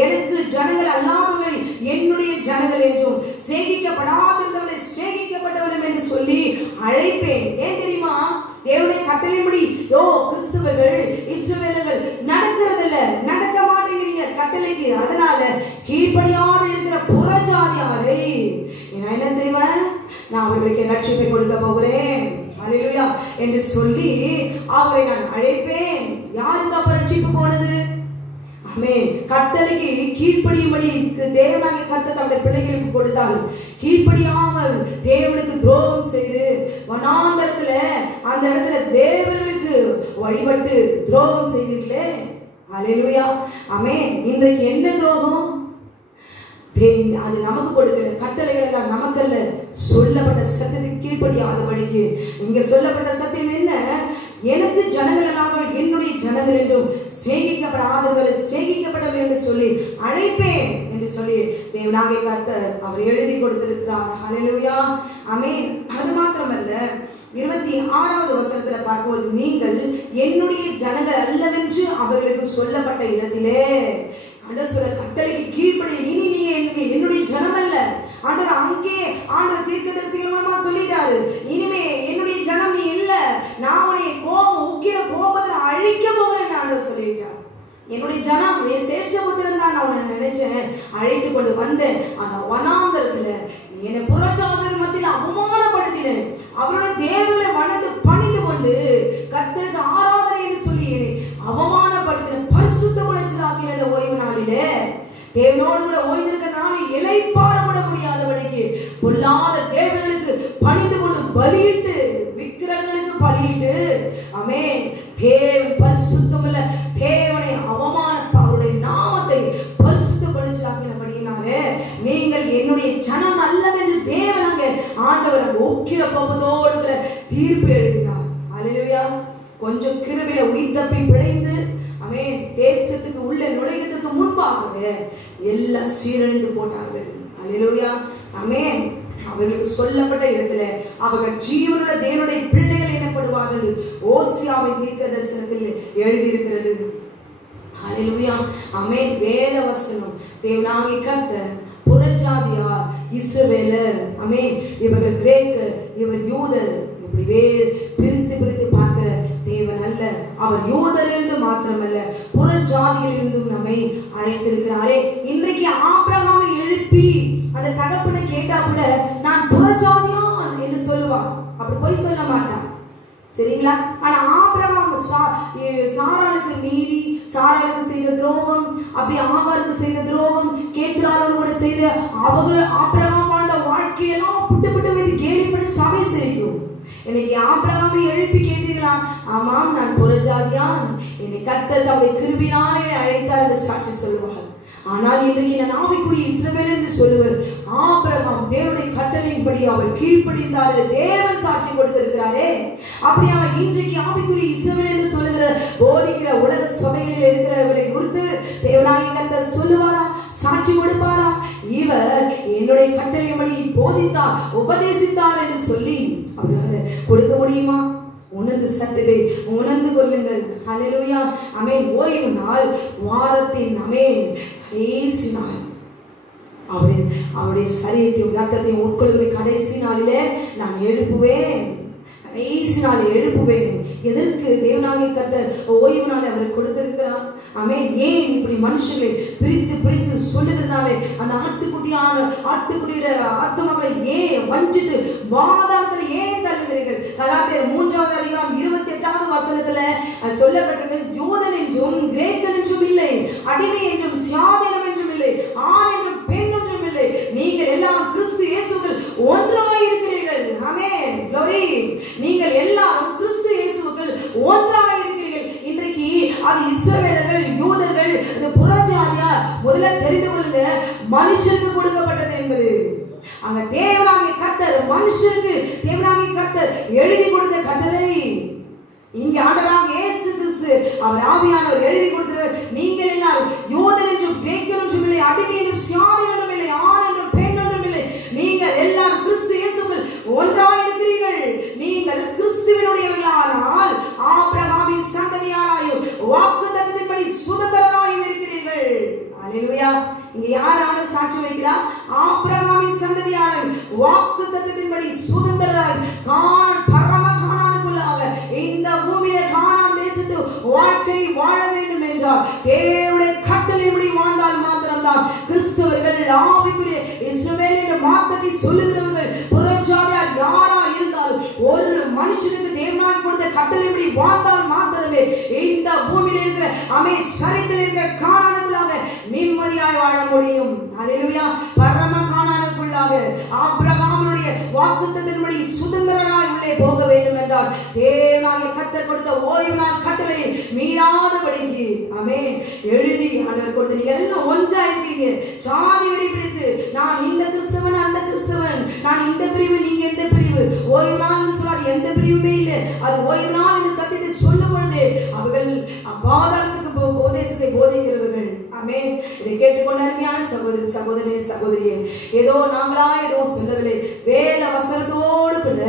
எனக்கு ஜனங்கள் அல்லாதவர்களை என்னுடைய ஜனங்கள் என்றும், சேகிக்கப்படாதவர்களை சேகிக்கப்பட்டவர்கள் என்று சொல்லி அழைப்பேன். ஏன் தெரியுமா? தேவனுடைய கட்டளையின்படி கிறிஸ்தவர்கள் இஸ்ரவேலர்கள் நடக்கிறதில்ல, நடக்க மாட்டேங்கிறீங்க கட்டளைக்கு. அதனால கீழ்ப்படியாத இருக்கிற புறஜாதியாரை நான் என்ன செய்வேன்? நான் அவர்களுக்கு ரட்சிப்பை கொடுக்க போகிறேன் அல்லேலூயா என்று சொல்லி அவரை நான் அழைப்பேன். யாருக்கு அப்ப ரட்சிப்பு போனது? ஆமென். கட்டளைக்கு கீழ்ப்படியும்படி தேவனாகிய கர்த்தர் தம்முடைய பிள்ளைகளுக்கு கொடுத்தார். கீழ்ப்படியாமல் தேவனுக்கு துரோகம் செய்து வனாந்தரத்துல அந்த இடத்துல தேவர்களுக்கு வழிபட்டு துரோகம் செய்தீர்களே. அல்லேலூயா. ஆமென். இன்றைக்கு என்ன துரோகம்? அது நமக்கு கொடுக்கிற கட்டளைகள் எல்லாம் நமக்கல்ல, சொல்லப்பட்ட சத்தியத்துக்கு கீழ்ப்படியாதபடிக்கு. இங்க சொல்லப்பட்ட சத்தியம் என்ன? எனக்கு ஜனங்கள் எல்லாம் என்னுடைய ஜனங்கள் என்றும், சேகிக்கப்படாதவர்களை சேகிக்கப்பட்டவர்கள் என்று சொல்லி அழைப்பேன் என்று சொல்லி தேவனாகிய கர்த்தர் அவர் எழுதி கொடுத்திருக்கிறார். ஹல்லேலூயா. ஆமென். அது மாத்திரமல்ல 26வது வசனத்துல பார்க்கும்போது நீங்கள் என்னுடைய ஜனங்கள் அல்லவென்று அவர்களுக்கு சொல்லப்பட்ட இடத்திலே ஆண்டவர் சொல்ற கட்டளைக்கு கீழ்ப்படி. இனி நீங்க என்னுடைய ஜனம் அல்ல. ஆண்டவர் அங்கே ஆண்டவர் தீர்க்கதரிசிகள் மூலமா சொல்லிட்டாரு, இனிமே என்னுடைய ஜனம் நீ இல்ல, நான் உன்னை உக்கிர கோபத்துல அழிக்க போகிறேன் ஆண்டவர் சொல்லிட்டார். என்னுடைய ஜனம் சேஷ்டபுத்திரன் தான் நான் உன்னை நினைச்சேன், அழைத்து கொண்டு வந்தேன். ஆனா வனாந்தரத்துல நீ என்னை புறஜாதியர் மத்தியில் அவமானப்படுத்தினேன். அவருடைய தேவர்களை வணந்து பணிந்து கொண்டு கர்த்தருக்கு ஆராதனை என்று சொல்லி அவமானப்படுத்தின பரிசுத்த குலைச்சலாக்கின இந்த ஓய்வு நாளிலே தேவனோடு கூட ஓய்ந்திருக்க நாளில் இளைப்பாறப்பட முடியாதபடிக்கு பொல்லாத தேவர்களுக்கு பணிந்து கொண்டு பலியிட்டு விக்கிரகங்களுக்கு பலியிட்டு ஆமென் தேவன் பரிசுத்தமுள்ள தேவனை அவருடைய நாமத்தை பரிசுத்த குலைச்சலாக்கினபடியினாலே நீங்கள் என்னுடைய ஜனம் அல்லவென்று தேவன் அங்கே ஆண்டவர் உக்கிர கோபத்தோடு தீர்ப்பு எழுதினார். அல்லேலூயா. கொஞ்சம் கிருபையில உயிர் தப்பி பிழைந்து ஆமென் தேசத்துக்கு உள்ள நுழைகிறதுக்கு முன்பாகவே எல்லாம் சீரழிந்து போட்டார்கள். அல்லேலூயா. ஆமென். அவர்களுக்கு சொல்லப்பட்ட இடத்துல அவர்கள் ஜீவனுள்ள தேவனுடைய பிள்ளைகள் எனப்படுவார்கள் ஓசியாவின் தீர்க்க தரிசனத்தில் எழுதியிருக்கிறது. அல்லேலூயா. ஆமென். வேத வசனம் தேவனாகிய கர்த்தர் புறஜாதியார் இஸ்ரவேலர் ஆமென் இவர்கள் கிரேக்கர் இவர் யூதர் இப்படி பிரித்து பிரித்து பார்க்கிற தேவன் அல்ல. அவர் யூதரிலிருந்து மாத்திரமல்ல புறஜாதியிலிருந்தும் நம்மை அழைத்திருக்கிறாரே. இன்றைக்கு ஆபிரகாமை எழுப்பி அந்த தகப்பனை கேட்டா கூட நான் புறஜாதியான் என்று சொல்லுவான். அப்படி போய் சொல்ல மாட்டான். சரிங்களா? ஆனா ஆபிரகாம் சாராளுக்கு மீறி சாராளுக்கு செய்த துரோகம், அப்படி ஆகாருக்கு செய்த துரோகம், கேத்ராளோடு கூட செய்த ஆபிரகாம் வாழ்ந்த வாழ்க்கையெல்லாம் புட்டு புட்டு வைத்து கேள்விப்படி சபை சிரிக்கும். இன்னைக்கு ஆபிரகாமை எழுப்பி கேட்டீர்களா? ஆமாம், நான் புறஜாதியான், என்னை கர்த்தர் தம்முடைய கிருபையினாலே அழைத்தார் என்று சாட்சி சொல்லுவார். ஆனால் இன்றைக்கு நான் ஆவிக்குரிய இஸ்ரவேல் என்று சொல்லுவர். ஆபிரகாம் தேவனுடைய கட்டளையின்படி அவர் கீழ்ப்படிந்தார் என்று தேவன் சாட்சி கொடுத்திருக்கிறாரே. அப்படியான இன்றைக்கு ஆவிக்குரிய இஸ்ரவேல் என்று சொல்லுகிற போதிக்கிற உலக சபைகளில் இருக்கிறவர்களை குறித்து தேவனாகிய கர்த்தர் சொல்லுவாரா? சாட்சி கொடுப்பாரா? இவர் என்னுடைய கட்டளையின்படி போதித்தார், உபதேசித்தார் என்று சொல்லி அவரால் கொடுக்க முடியுமா? உணர்ந்து சட்டத்தை உணர்ந்து கொள்ளுங்கள். ஹல்லேலூயா. ஆமென். ஓய்வு நாள், வாரத்தின் ஆமென் கடைசி நாள், அவருடைய சரீரத்தையும் ரத்தத்தையும் உட்கொள்கிற கடைசி நாளிலே நான் எழுப்புவேன். கடைசி நாள் எழுப்புவேன். எதற்கு தேவனாகிய கர்த்தர் ஓய்வு நாளை அவர் கொடுத்திருக்கிறார்? ஆமென். ஏன் இப்படி மனுஷங்களை பிரித்து பிரித்து சொல்லுகிறதுனாலே அந்த ஆட்டுக்குட்டியோட ஆத்துமாக்களை ஏன் வஞ்சித்து பாதாளத்தில் ஏன் தள்ளுகிறீர்கள்? கலாத்தியர் 3வது அதிகாரம் 28வது வசனத்துல சொல்லப்பட்டிருக்கிறது, யூதன் என்றும் கிரேக்கன் என்றும் இல்லை, அடிமை என்றும் சுயாதீனம் என்றும் இல்லை, ஆண் என்றும் பெண் என்றும் இல்லை, நீங்கள் எல்லாம் கிறிஸ்து இயேசுவில் ஒன்றாயிருக்கிறீர்கள். ஆமென். glory. நீங்கள் எல்லாரும் கிறிஸ்து இயேசுவில் ஒன்றாயிருக்கிறீர்கள். இன்றைக்கு அது இஸ்ரவேலர்கள், யூதர்கள், அது புறஜாதியார், முதல்ல தெரிந்து கொள்ளுங்க, மனுஷனுக்கு கொடுக்கப்பட்டது என்பது. அங்க தேவனாகிய கர்த்தர் மனுஷனுக்கு தேவனாகிய கர்த்தர் எழுதி கொடுத்த கட்டளை. இங்க ஆண்டவராகிய இயேசு கிறிஸ்து அவர் ஆவியானவர் எழுதி கொடுத்தவர், நீங்கள் எல்லாரும் யூதன் என்றும் கிரேக்கன் என்றும் இல்லை, அடிமை என்றும் சுயாதீனம் என்றும் இல்லை, ஆண் என்றும் பெண் என்றும் இல்லை, நீங்கள் எல்லாரும் கிறிஸ்து இயேசுவில் ஒன்றாயிருக்கிறீர்கள். நீங்கள் கிறிஸ்துவினுடையவர்களானால் ஆபிரகாமின் சந்ததியாராயும் வாக்குத்தத்தத்தின்படி சுதந்திரராயும் இருக்கிறீர்கள். ஹல்லேலூயா. இங்க யாரான சாட்சி வைக்கிறார்? ஆபிரகாமின் சந்ததியாராயும் வாக்குத்தத்தத்தின்படி சுதந்திரராயும் கானானுக்குள்ளாக இந்த பூமியிலே கானான் தேசத்து வாழ்க்கை வாழ வேண்டும் என்றால் தேவனுடைய கட்டளையின்படி வாழ்ந்தால் மாத்திரம்தான் கிறிஸ்தவர்கள், ஆவிக்குரிய இஸ்ரவேல் என்ற வார்த்தையை சொல்லுகிறவர்கள், புறஜாதியார் யாரா இருந்தாலும் ஒரு மனுஷனுக்கு தேவனாய் கொடுத்த கட்டளையின்படி வாழ்ந்தால் மாத்திரமே இந்த பூமியில இருக்கிற சரித்தில் இருக்கிற கானானுக்குள்ளாக நிம்மதியாய் வாழ முடியும். ஹல்லேலூயா. பரம கானானுக்குள்ளாக ஆபிரகாமுடைய வாக்குத்தத்தத்தின்படி சுதந்திரராய் உள்ளே போக வேண்டும் என்றால் தேவனாகிய கர்த்தர் கொடுத்த ஓய்வு நாள் கட்டளையை மீறாதபடிக்கு ஆமென் எழுதி ஆண்டவர் கொடுத்து நீங்க எல்லாம் ஒன்றா இருக்கீங்க. ஜாதி வரி பிடித்து நான் இந்த கிறிஸ்தவன், அந்த கிறிஸ்தவன், நான் இந்த பிரிவு, நீங்க எந்த பிரிவு, ஓய்வு நாள் சொல்லார் எந்த பிரிவுமே இல்லை. அது ஓய்வு நாள் என்று சத்தியத்தை சொல்லும் பொழுது அவர்கள் பாதாளத்துக்கு உபதேசத்தை போதிக்கிறவர்கள். ஆமென். இதை கேட்டுக்கொண்ட அருமையான சகோதரி, சகோதரியே, சகோதரியே, ஏதோ நாங்களா ஏதோ சொல்லவில்லை, வேத வசனத்தோடு கூட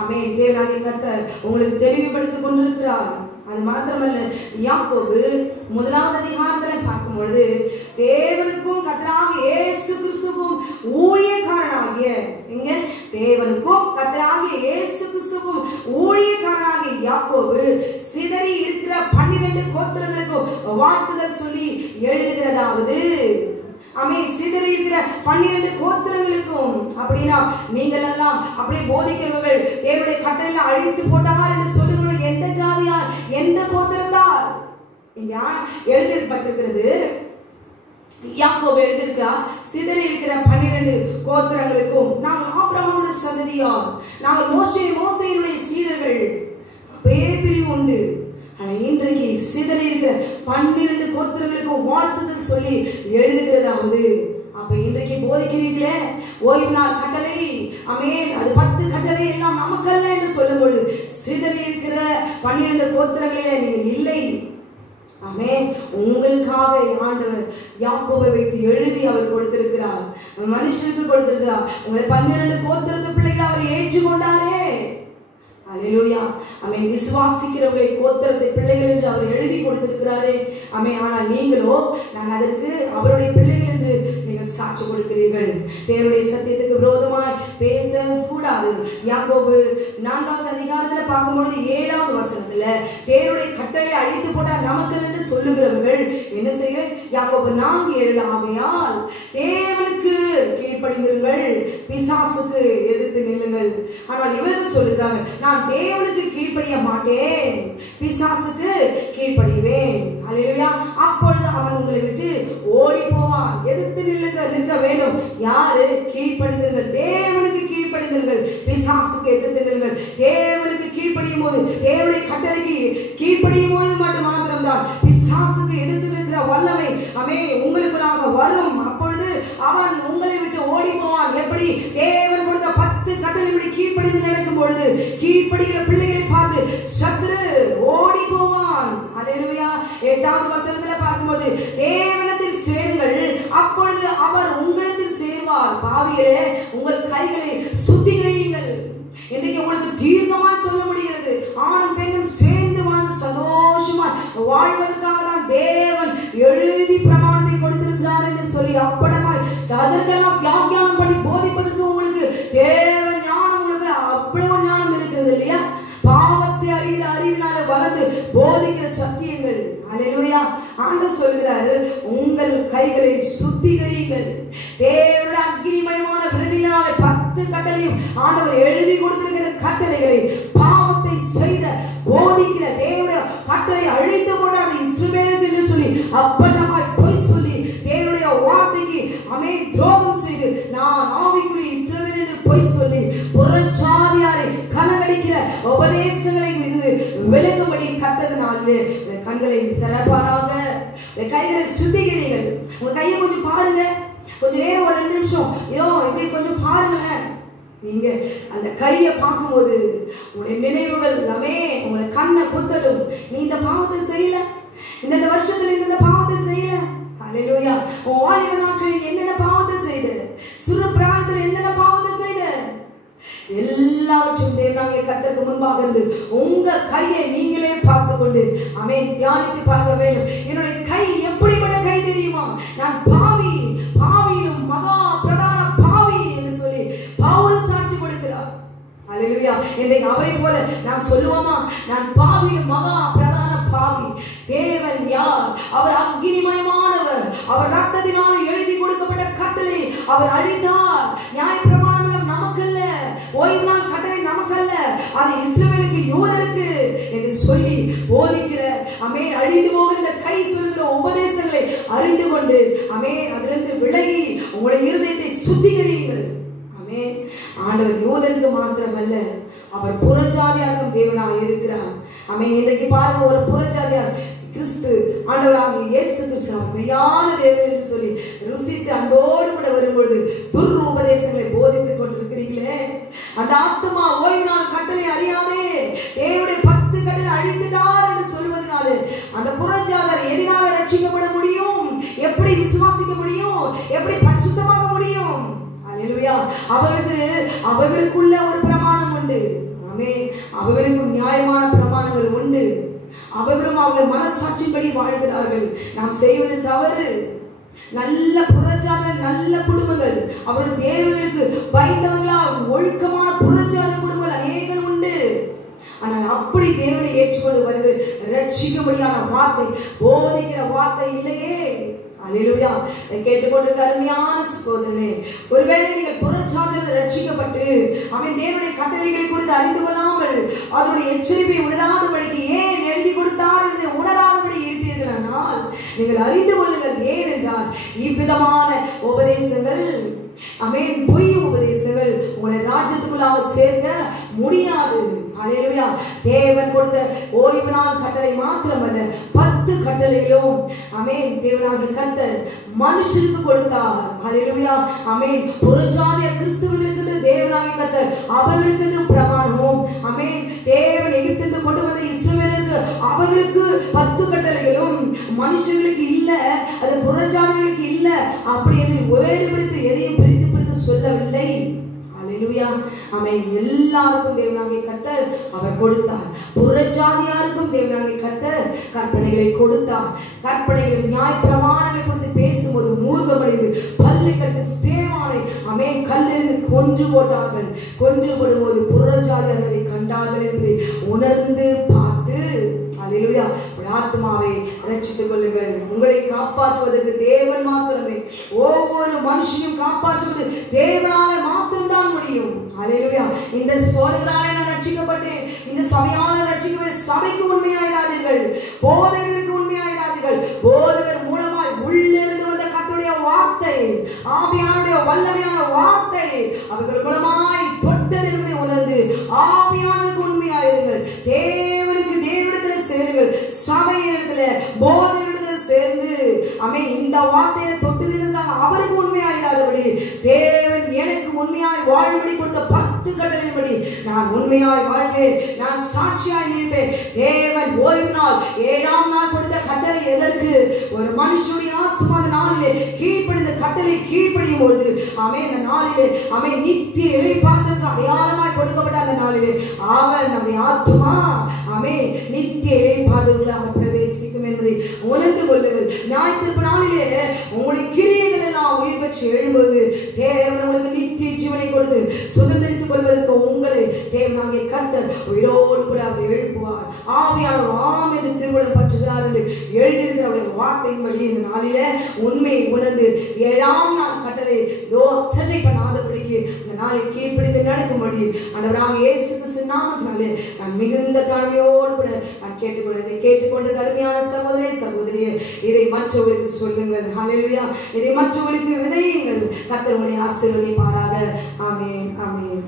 ஆமென் தேவனாகிய கர்த்தர் உங்களுக்கு தெளிவுபடுத்திக் கொண்டிருக்கிறார். அது மாத்திரமல்ல, யாக்கோபு 1வது அதிகாரத்துல பார்க்கும் பொழுது தேவனுக்கும் கர்த்தராகிய இயேசு கிறிஸ்துவுக்கும் ஊழியக்காரனாகிய இங்க தேவனுக்கும் கர்த்தராகிய இயேசு கிறிஸ்துவுக்கும் ஊழியக்காரனாகிய யாக்கோபு சிதறி இருக்கிற 12 கோத்திரங்களுக்கும் வாழ்த்துதல் சொல்லி எழுதுகிறதாவது. ஆமென். சிதறி இருக்கிற 12 கோத்திரங்களுக்கும். அப்படின்னா நீங்கள் எல்லாம் அப்படியே போதிக்கிறவர்கள் தேவனுடைய கட்டளையில அழித்து போட்டார் என்று சொல்லுகிறவர்கள் எந்த ஜாதியார், எந்த கோத்திரத்தார்? இங்க எழுதிப்பட்டிருக்கிறது, யாக்கோபு எழுதியிருக்கிறார், சிதறி இருக்கிற 12 கோத்திரங்களுக்கும் நாங்கள் ஆபிரகாமுடைய சந்ததியார், நாங்கள் மோசேயினுடைய சீடர்கள். அப்பே பிரிவு உண்டு. ஆனா இன்றைக்கு சிதறி இருக்கிற 12 கோத்திரங்களுக்கு வாழ்த்துதல் சொல்லி எழுதுகிறதாவது. அப்ப இன்றைக்கு போதிக்கிறீர்களே ஓய்வு நாள் கட்டளை, ஆமென், அது 10 கட்டளை எல்லாம் நமக்கல்ல என்று சொல்லும்போது சிதறி இருக்கிற 12 கோத்திரங்களிலே நீங்கள் இல்லை. ஆமென். உங்களுக்காக ஆண்டவர் யாக்கோபை வைத்து எழுதி அவர் கொடுத்திருக்கிறார், மனுஷனுக்கு கொடுத்திருக்கிறார். உங்களை 12 கோத்திரத்து பிள்ளைகள் அவர் ஏற்றுக்கொண்டாரே. ஹல்லேலூயா. ஆமென். விசுவாசிக்கிறவர்களை கோத்திரத்தை பிள்ளைகள் என்று அவர் எழுதி கொடுத்திருக்கிறாரே. ஆமென். ஆனால் நீங்களோ நான் அதற்கு அவருடைய பிள்ளைகள் என்று நீங்கள் சாட்சி கொடுக்கிறீர்கள். தேவனுடைய சத்தியத்துக்கு விரோதமாய் பேச கூடாது. யாக்கோபு 4வது அதிகாரத்துல பார்க்கும்பொழுது 7வது வசனத்துல தேவனுடைய கட்டளை அழித்து போட்டால் நமக்கு என்று சொல்லுகிறவர்கள் என்ன செய்ய? யாக்கோபு 4:7 ஆகையால் தேவனுக்கு கீழ்ப்படிந்திருங்கள், பிசாசுக்கு எதிர்த்து நில்லுங்கள். ஆனால் இவர்கள் சொல்லுகிறாங்க, நான் தேவனுக்கு கீழ்ப்படிய மாட்டேன், பிசாசுக்கு கீழ்ப்படிவேன். ஹல்லேலூயா. அப்பொழுது அவன் உங்களை விட்டு ஓடி போவான். எதிர்த்து நிற்க வேண்டும். யாரு? கீழ்ப்படிந்தீர்கள், தேவனுக்கு கீழ்ப்படிந்தீர்கள், பிசாசுக்கு எதிர்த்து நில்லுங்கள். தேவனுக்கு போது தேவனுடைய கட்டளைக்கு கீழ்ப்படியும் பொழுது மட்டும் மாத்திரம்தான் பிசாசுக்கு எதிர்த்து நிற்கிற வல்லமை உங்களுக்குள்ளாக வரும். அப்பொழுது அவன் உங்களை விட்டு ஓடி போவான். எப்படி? தேவன் கொடுத்த 10 கட்டளைப்படி கீழ்ப்படிந்து நடக்கும் பொழுது கீழ்ப்படுகிற பிள்ளைகளை பார்த்து சத்துரு ஓடி போவான். அல்லேலூயா. 8வது வசனத்துல பார்க்கும்போது தேவனிடத்தில் சேருங்கள், அப்பொழுது அவர் உங்களிடத்தில் சேர்வார். பாவிகளே, உங்கள் கைகளை சுத்திகரியுங்கள். இன்னைக்கு உங்களுக்கு தீர்க்கமாய் சொல்ல முடிகிறது, ஆணும் பெண்ணும் சேர்ந்து வாழ்ந்து சந்தோஷமா வாழ்வதற்காக தான் தேவன் எழுதி பிரமாணத்தை கொடுத்திருக்கிறார் என்று சொல்லி அப்படமாய் அதற்கெல்லாம் வியாக்கியானம் பண்ணி போதிப்பதற்கு உங்களுக்கு தேவ ஞானம், உங்களுக்கு அவ்வளவு ஞானம் இருக்கிறது இல்லையா? பாவத்தை அறிகிற அறிவினால வளர்ந்து போதிக்கிற சத்தியங்கள். அல்லேலூயா. ஆண்டவர் சொல்கிறாரு, உங்கள் கைகளை சுத்திகரியுங்கள். தேவனுடைய அக்கினிமயமான விரலினால 10 கட்டளையும் ஆண்டவர் எழுதி கொடுத்திருக்கிற கட்டளைகளை பாவத்தை செய்த போதிக்கிற தேவனுடைய கட்டளை அழித்து கொண்டாட இஸ்ரவேலுக்கு என்று சொல்லி அப்பட்டமாய் பொய் சொல்லி தேவனுடைய வார்த்தைக்கு துரோகம் செய்து நான் ஆவிக்குரிய இஸ்ரவேல் என்று பொய் சொல்லி புறஜாதியாரை கலங்கடிக்கிற உபதேசங்களை மீது விலகும்படி கட்டதனாலே கண்களை திறப்பாராக. கைகளை சுத்திகிறீர்கள். உங்க கையை கொஞ்சம் பாருங்க, கொஞ்ச நேரம் ஒரு 2 நிமிஷம் இப்படி கொஞ்சம் பாருங்களேன். நீங்க அந்த கையை பார்க்கும்போது உங்களுடைய நினைவுகள் எல்லாமே உங்களை கண்ணை குத்தலும். நீ இந்த பாவத்தை செய்யல, இந்த வருஷத்துல இந்த பாவத்தை செய்யல. அல்லேலூயா. உன் வாலிப நாட்களில் என்னென்ன பாவத்தை செய்த, சிறு பிராயத்தில் என்னென்ன பாவத்தை செய்த, எல்லாவற்றையும் தேவனாகிய கர்த்தருக்கு முன்பாக இருந்து உங்க கையை நீங்களே பார்த்து கொண்டு தியானித்து பார்க்க வேண்டும். என்னுடைய கை எப்படிப்பட்ட கை தெரியுமா? நான் பாவி, பாவியிலும் மகா பிரதான பாவி என்று சொல்லி பவுல் சாட்சி கொடுக்கிறார். அல்லேலூயா. இன்றைக்கு அவரை போல நாம் சொல்லுவோமா? நான் பாவியிலும் மகா பிரதான பாவி. தேவன் யார்? அவர் அக்கினிமயமானவர். அவர் ரத்தத்தினால எழுதி கொடுக்கப்பட்ட கட்டளை அவர் அழித்தார். நியாயப்பிரமாணம் நமக்கல்ல, ஓய்வு நாள் கட்டளை நமக்கல்ல, அது இஸ்ரவேலுக்கு யூதருக்கு என்று சொல்லி போதிக்கிற அழிந்து போகிற கை சொல்கிற உபதேசங்களை அறிந்து கொண்டு அதிலிருந்து விலகி உங்களுடைய இருதயத்தை சுத்திகரியுங்கள். ஆண்டவர் யூதருக்கு மாத்திரமல்ல, அவர் புறஜாதியாருக்கும் தேவனாக இருக்கிறார். இன்றைக்கு பாருங்க, ஒரு புறஜாதியார் கிறிஸ்து ஆண்டவராகிய இயேசு கிறிஸ்து மெய்யான தேவன் என்று சொல்லி ருசித்து அன்போடு கூட வரும்பொழுது துர் உபதேசங்களை போதித்துக் கொண்டிருக்கிறீர்களே, அந்த ஆத்துமா ஓய்வு நாள் கட்டளை அறியாதே தேவனுடைய 10 கட்டளை அழித்துட்டார் என்று சொல்வதனால அந்த புறஜாதியார் எதனால ரட்சிக்கப்பட முடியும்? எப்படி விசுவாசிக்க முடியும்? எப்படி பரிசுத்தமாக முடியும்? அல்லேலூயா. அவர்களுக்குள்ள ஒரு பிரமாணம் உண்டு. அவர்களுக்கும் நியாயமான பிரமாணங்கள் உண்டு. அவர்களும் அவர்கள் மனசாட்சிப்படி வாழ்கிறார்கள். நாம் செய்வது தவறு. நல்ல புறஜாதியார், நல்ல குடும்பங்கள், அவருடைய தேவர்களுக்கு பயந்தவர்களா ஒழுக்கமான புறஜாதியார் குடும்பங்கள் அநேகம் உண்டு. ஆனால் அப்படி தேவனை ஏற்றுக்கொண்டு வருது ரட்சிக்கும்படியான வார்த்தை, போதிக்கிற வார்த்தை இல்லையே. அல்லேலூயா. கேட்டுக்கொண்டிருக்க அருமையான சகோதரனே, ஒருவேளை நீங்கள் புறஜாதியார் ரட்சிக்கப்பட்டு தேவனுடைய கட்டளைகளை குறித்து அறிந்து கொள்ளாமல் அதனுடைய எச்சரிப்பை உணராதபடிக்கு ஏன் எழுதி கொடுத்தார் என்று உணராதபடி இருப்பீர்கள். ஆனால் நீங்கள் அறிந்து கொள்ளுங்கள். ஏனென்றால் இவ்விதமான உபதேசங்கள் பொய் உபதேசங்கள் உங்களை ராஜ்யத்துக்குள்ளாக சேர்க்க முடியாது. அல்லேலூயா. தேவன் கொடுத்த ஓய்வு நாள் கட்டளை மாத்திரமல்ல, 10 கட்டளைகளும் தேவனாகிய கர்த்தர் மனுஷனுக்கு கொடுத்தார். அல்லேலூயா. புறஜாதியார் கிறிஸ்தவர்களுக்கு தேவனாகிய கர்த்தர் அவர்களுக்கு பிரமாணமும் தேவன் எகிப்திலிருந்து கொண்டு வந்த இஸ்ரவேலருக்கு அவர்களுக்கு 10 கட்டளைகளும் மனுஷர்களுக்கு இல்ல, அது புறஜாதிகளுக்கு இல்ல அப்படி என்று வேறுபடுத்தி எதையும் பிரித்து சொல்லவில்லை. அல்லேலூயா. எல்லாருக்கும் தேவனாகிய கர்த்தர் அவர் கொடுத்தார். புறஜாதியாருக்கும் தேவனாகிய கர்த்தர் கற்பனைகளை கொடுத்தார். கற்பனைகள் நியாய பிரமாணங்களை குறித்து பேசும்போது மூர்க்கமடைந்து பல்லு கட்டு ஸ்தேவானை கல்லிருந்து கொன்று போட்டார்கள். கொன்று போடும்போது புறஜாதியார் அதை கண்டார்கள் என்பதை உணர்ந்து பார்த்து அல்லேலூயா ஆத்மாவை ரட்சித்துக் கொள்ளுங்கள். உங்களை காப்பாற்றுவதற்கு தேவன் மாத்திரமே. ஒவ்வொரு மனுஷனையும் காப்பாற்றுவது தேவனால மாத்திரம்தான் முடியும். அல்லேலூயா. இந்த சோதகராலே நான் ரட்சிக்கப்பட்டேன், இந்த சபையால ரட்சிக்கப்பட்ட சபைக்கு உண்மையாயிராதீர்கள், போதகருக்கு உண்மையாயிராதீர்கள். போதகர் மூலமாய் உள்ளிருந்து வந்த கர்த்தருடைய வார்த்தை, ஆவியானுடைய வல்லமையான வார்த்தை அவர்கள் மூலமாய் தொட்டது என்பதை உணர்ந்து ஆவியானுக்கு உண்மையாயிருங்கள். நாளிலே போதகரிடத்தில் சேர்ந்து இந்த வார்த்தையை தொட்டதிலிருந்தாங்க. அவருக்கு உண்மையாயிராதபடி தேவன் எனக்கு உண்மையாய் வாழும்படி கொடுத்த 10 கட்டளையின்படி நான் உண்மையாய் வாழ்வேன், நான் சாட்சியாய் நிற்பேன். தேவன் ஓய்வு நாள் 7ஆம் நாள் கொடுத்த கட்டளை எதற்கு? ஒரு மனுஷனுடைய ஆத்துமா அந்த நாளிலே கீழ்ப்படிந்த கட்டளை கீழ்ப்படியும் பொழுது அந்த நாளிலே நித்திய இளைப்பாறுதலுக்கு அடையாளமாய் கொடுக்கப்பட்ட அந்த நாளிலே அவன் நம்முடைய ஆத்துமா நித்திய இளைப்பாறுதலுக்குள்ளாக பிரவேசிக்கும் என்பதை உணர்ந்து கொள்ளுங்கள். ஞாயிற்றுக்கிழமை நாளிலே உங்களுடைய கிரியைகள் எல்லாம் உயிர் பெற்று எழும்போது தேவன் உங்களுக்கு நித்திய ஜீவனை கொடுத்து சுதந்திரித்துக் கொள்வதற்கு உங்களை தேவனாகிய கர்த்தர் உயிரோடு கூட அவர் எழுப்புவார். ஆவியானவர் ஆம் என்று திருமணம் பற்றுகிறார் என்று எழுதியிருக்கிற அவருடைய வார்த்தையின்படி இந்த நாளிலே உண்மையை உணர்ந்து 7ஆம் நாள் கட்டளை சென்னை பண்ணாதபடிக்கு இந்த நாளில் கீழ்ப்பிடித்து நடக்கும்படி ஆண்டவராகிய இயேசு கிறிஸ்து நாமத்தினாலே நான் மிகுந்த தாழ்மையோடு கூட நான் கேட்டுக்கொள்வதை கேட்டுக்கொண்டு அருமையான சகோதரே சகோதரியே, இதை மற்றவர்களுக்கு சொல்லுங்கள். ஹல்லேலூயா. இதை மற்றவர்களுக்கு விதையுங்கள். கர்த்தர் உங்களை ஆசீர்வதிப்பாராக. ஆமென், ஆமென்.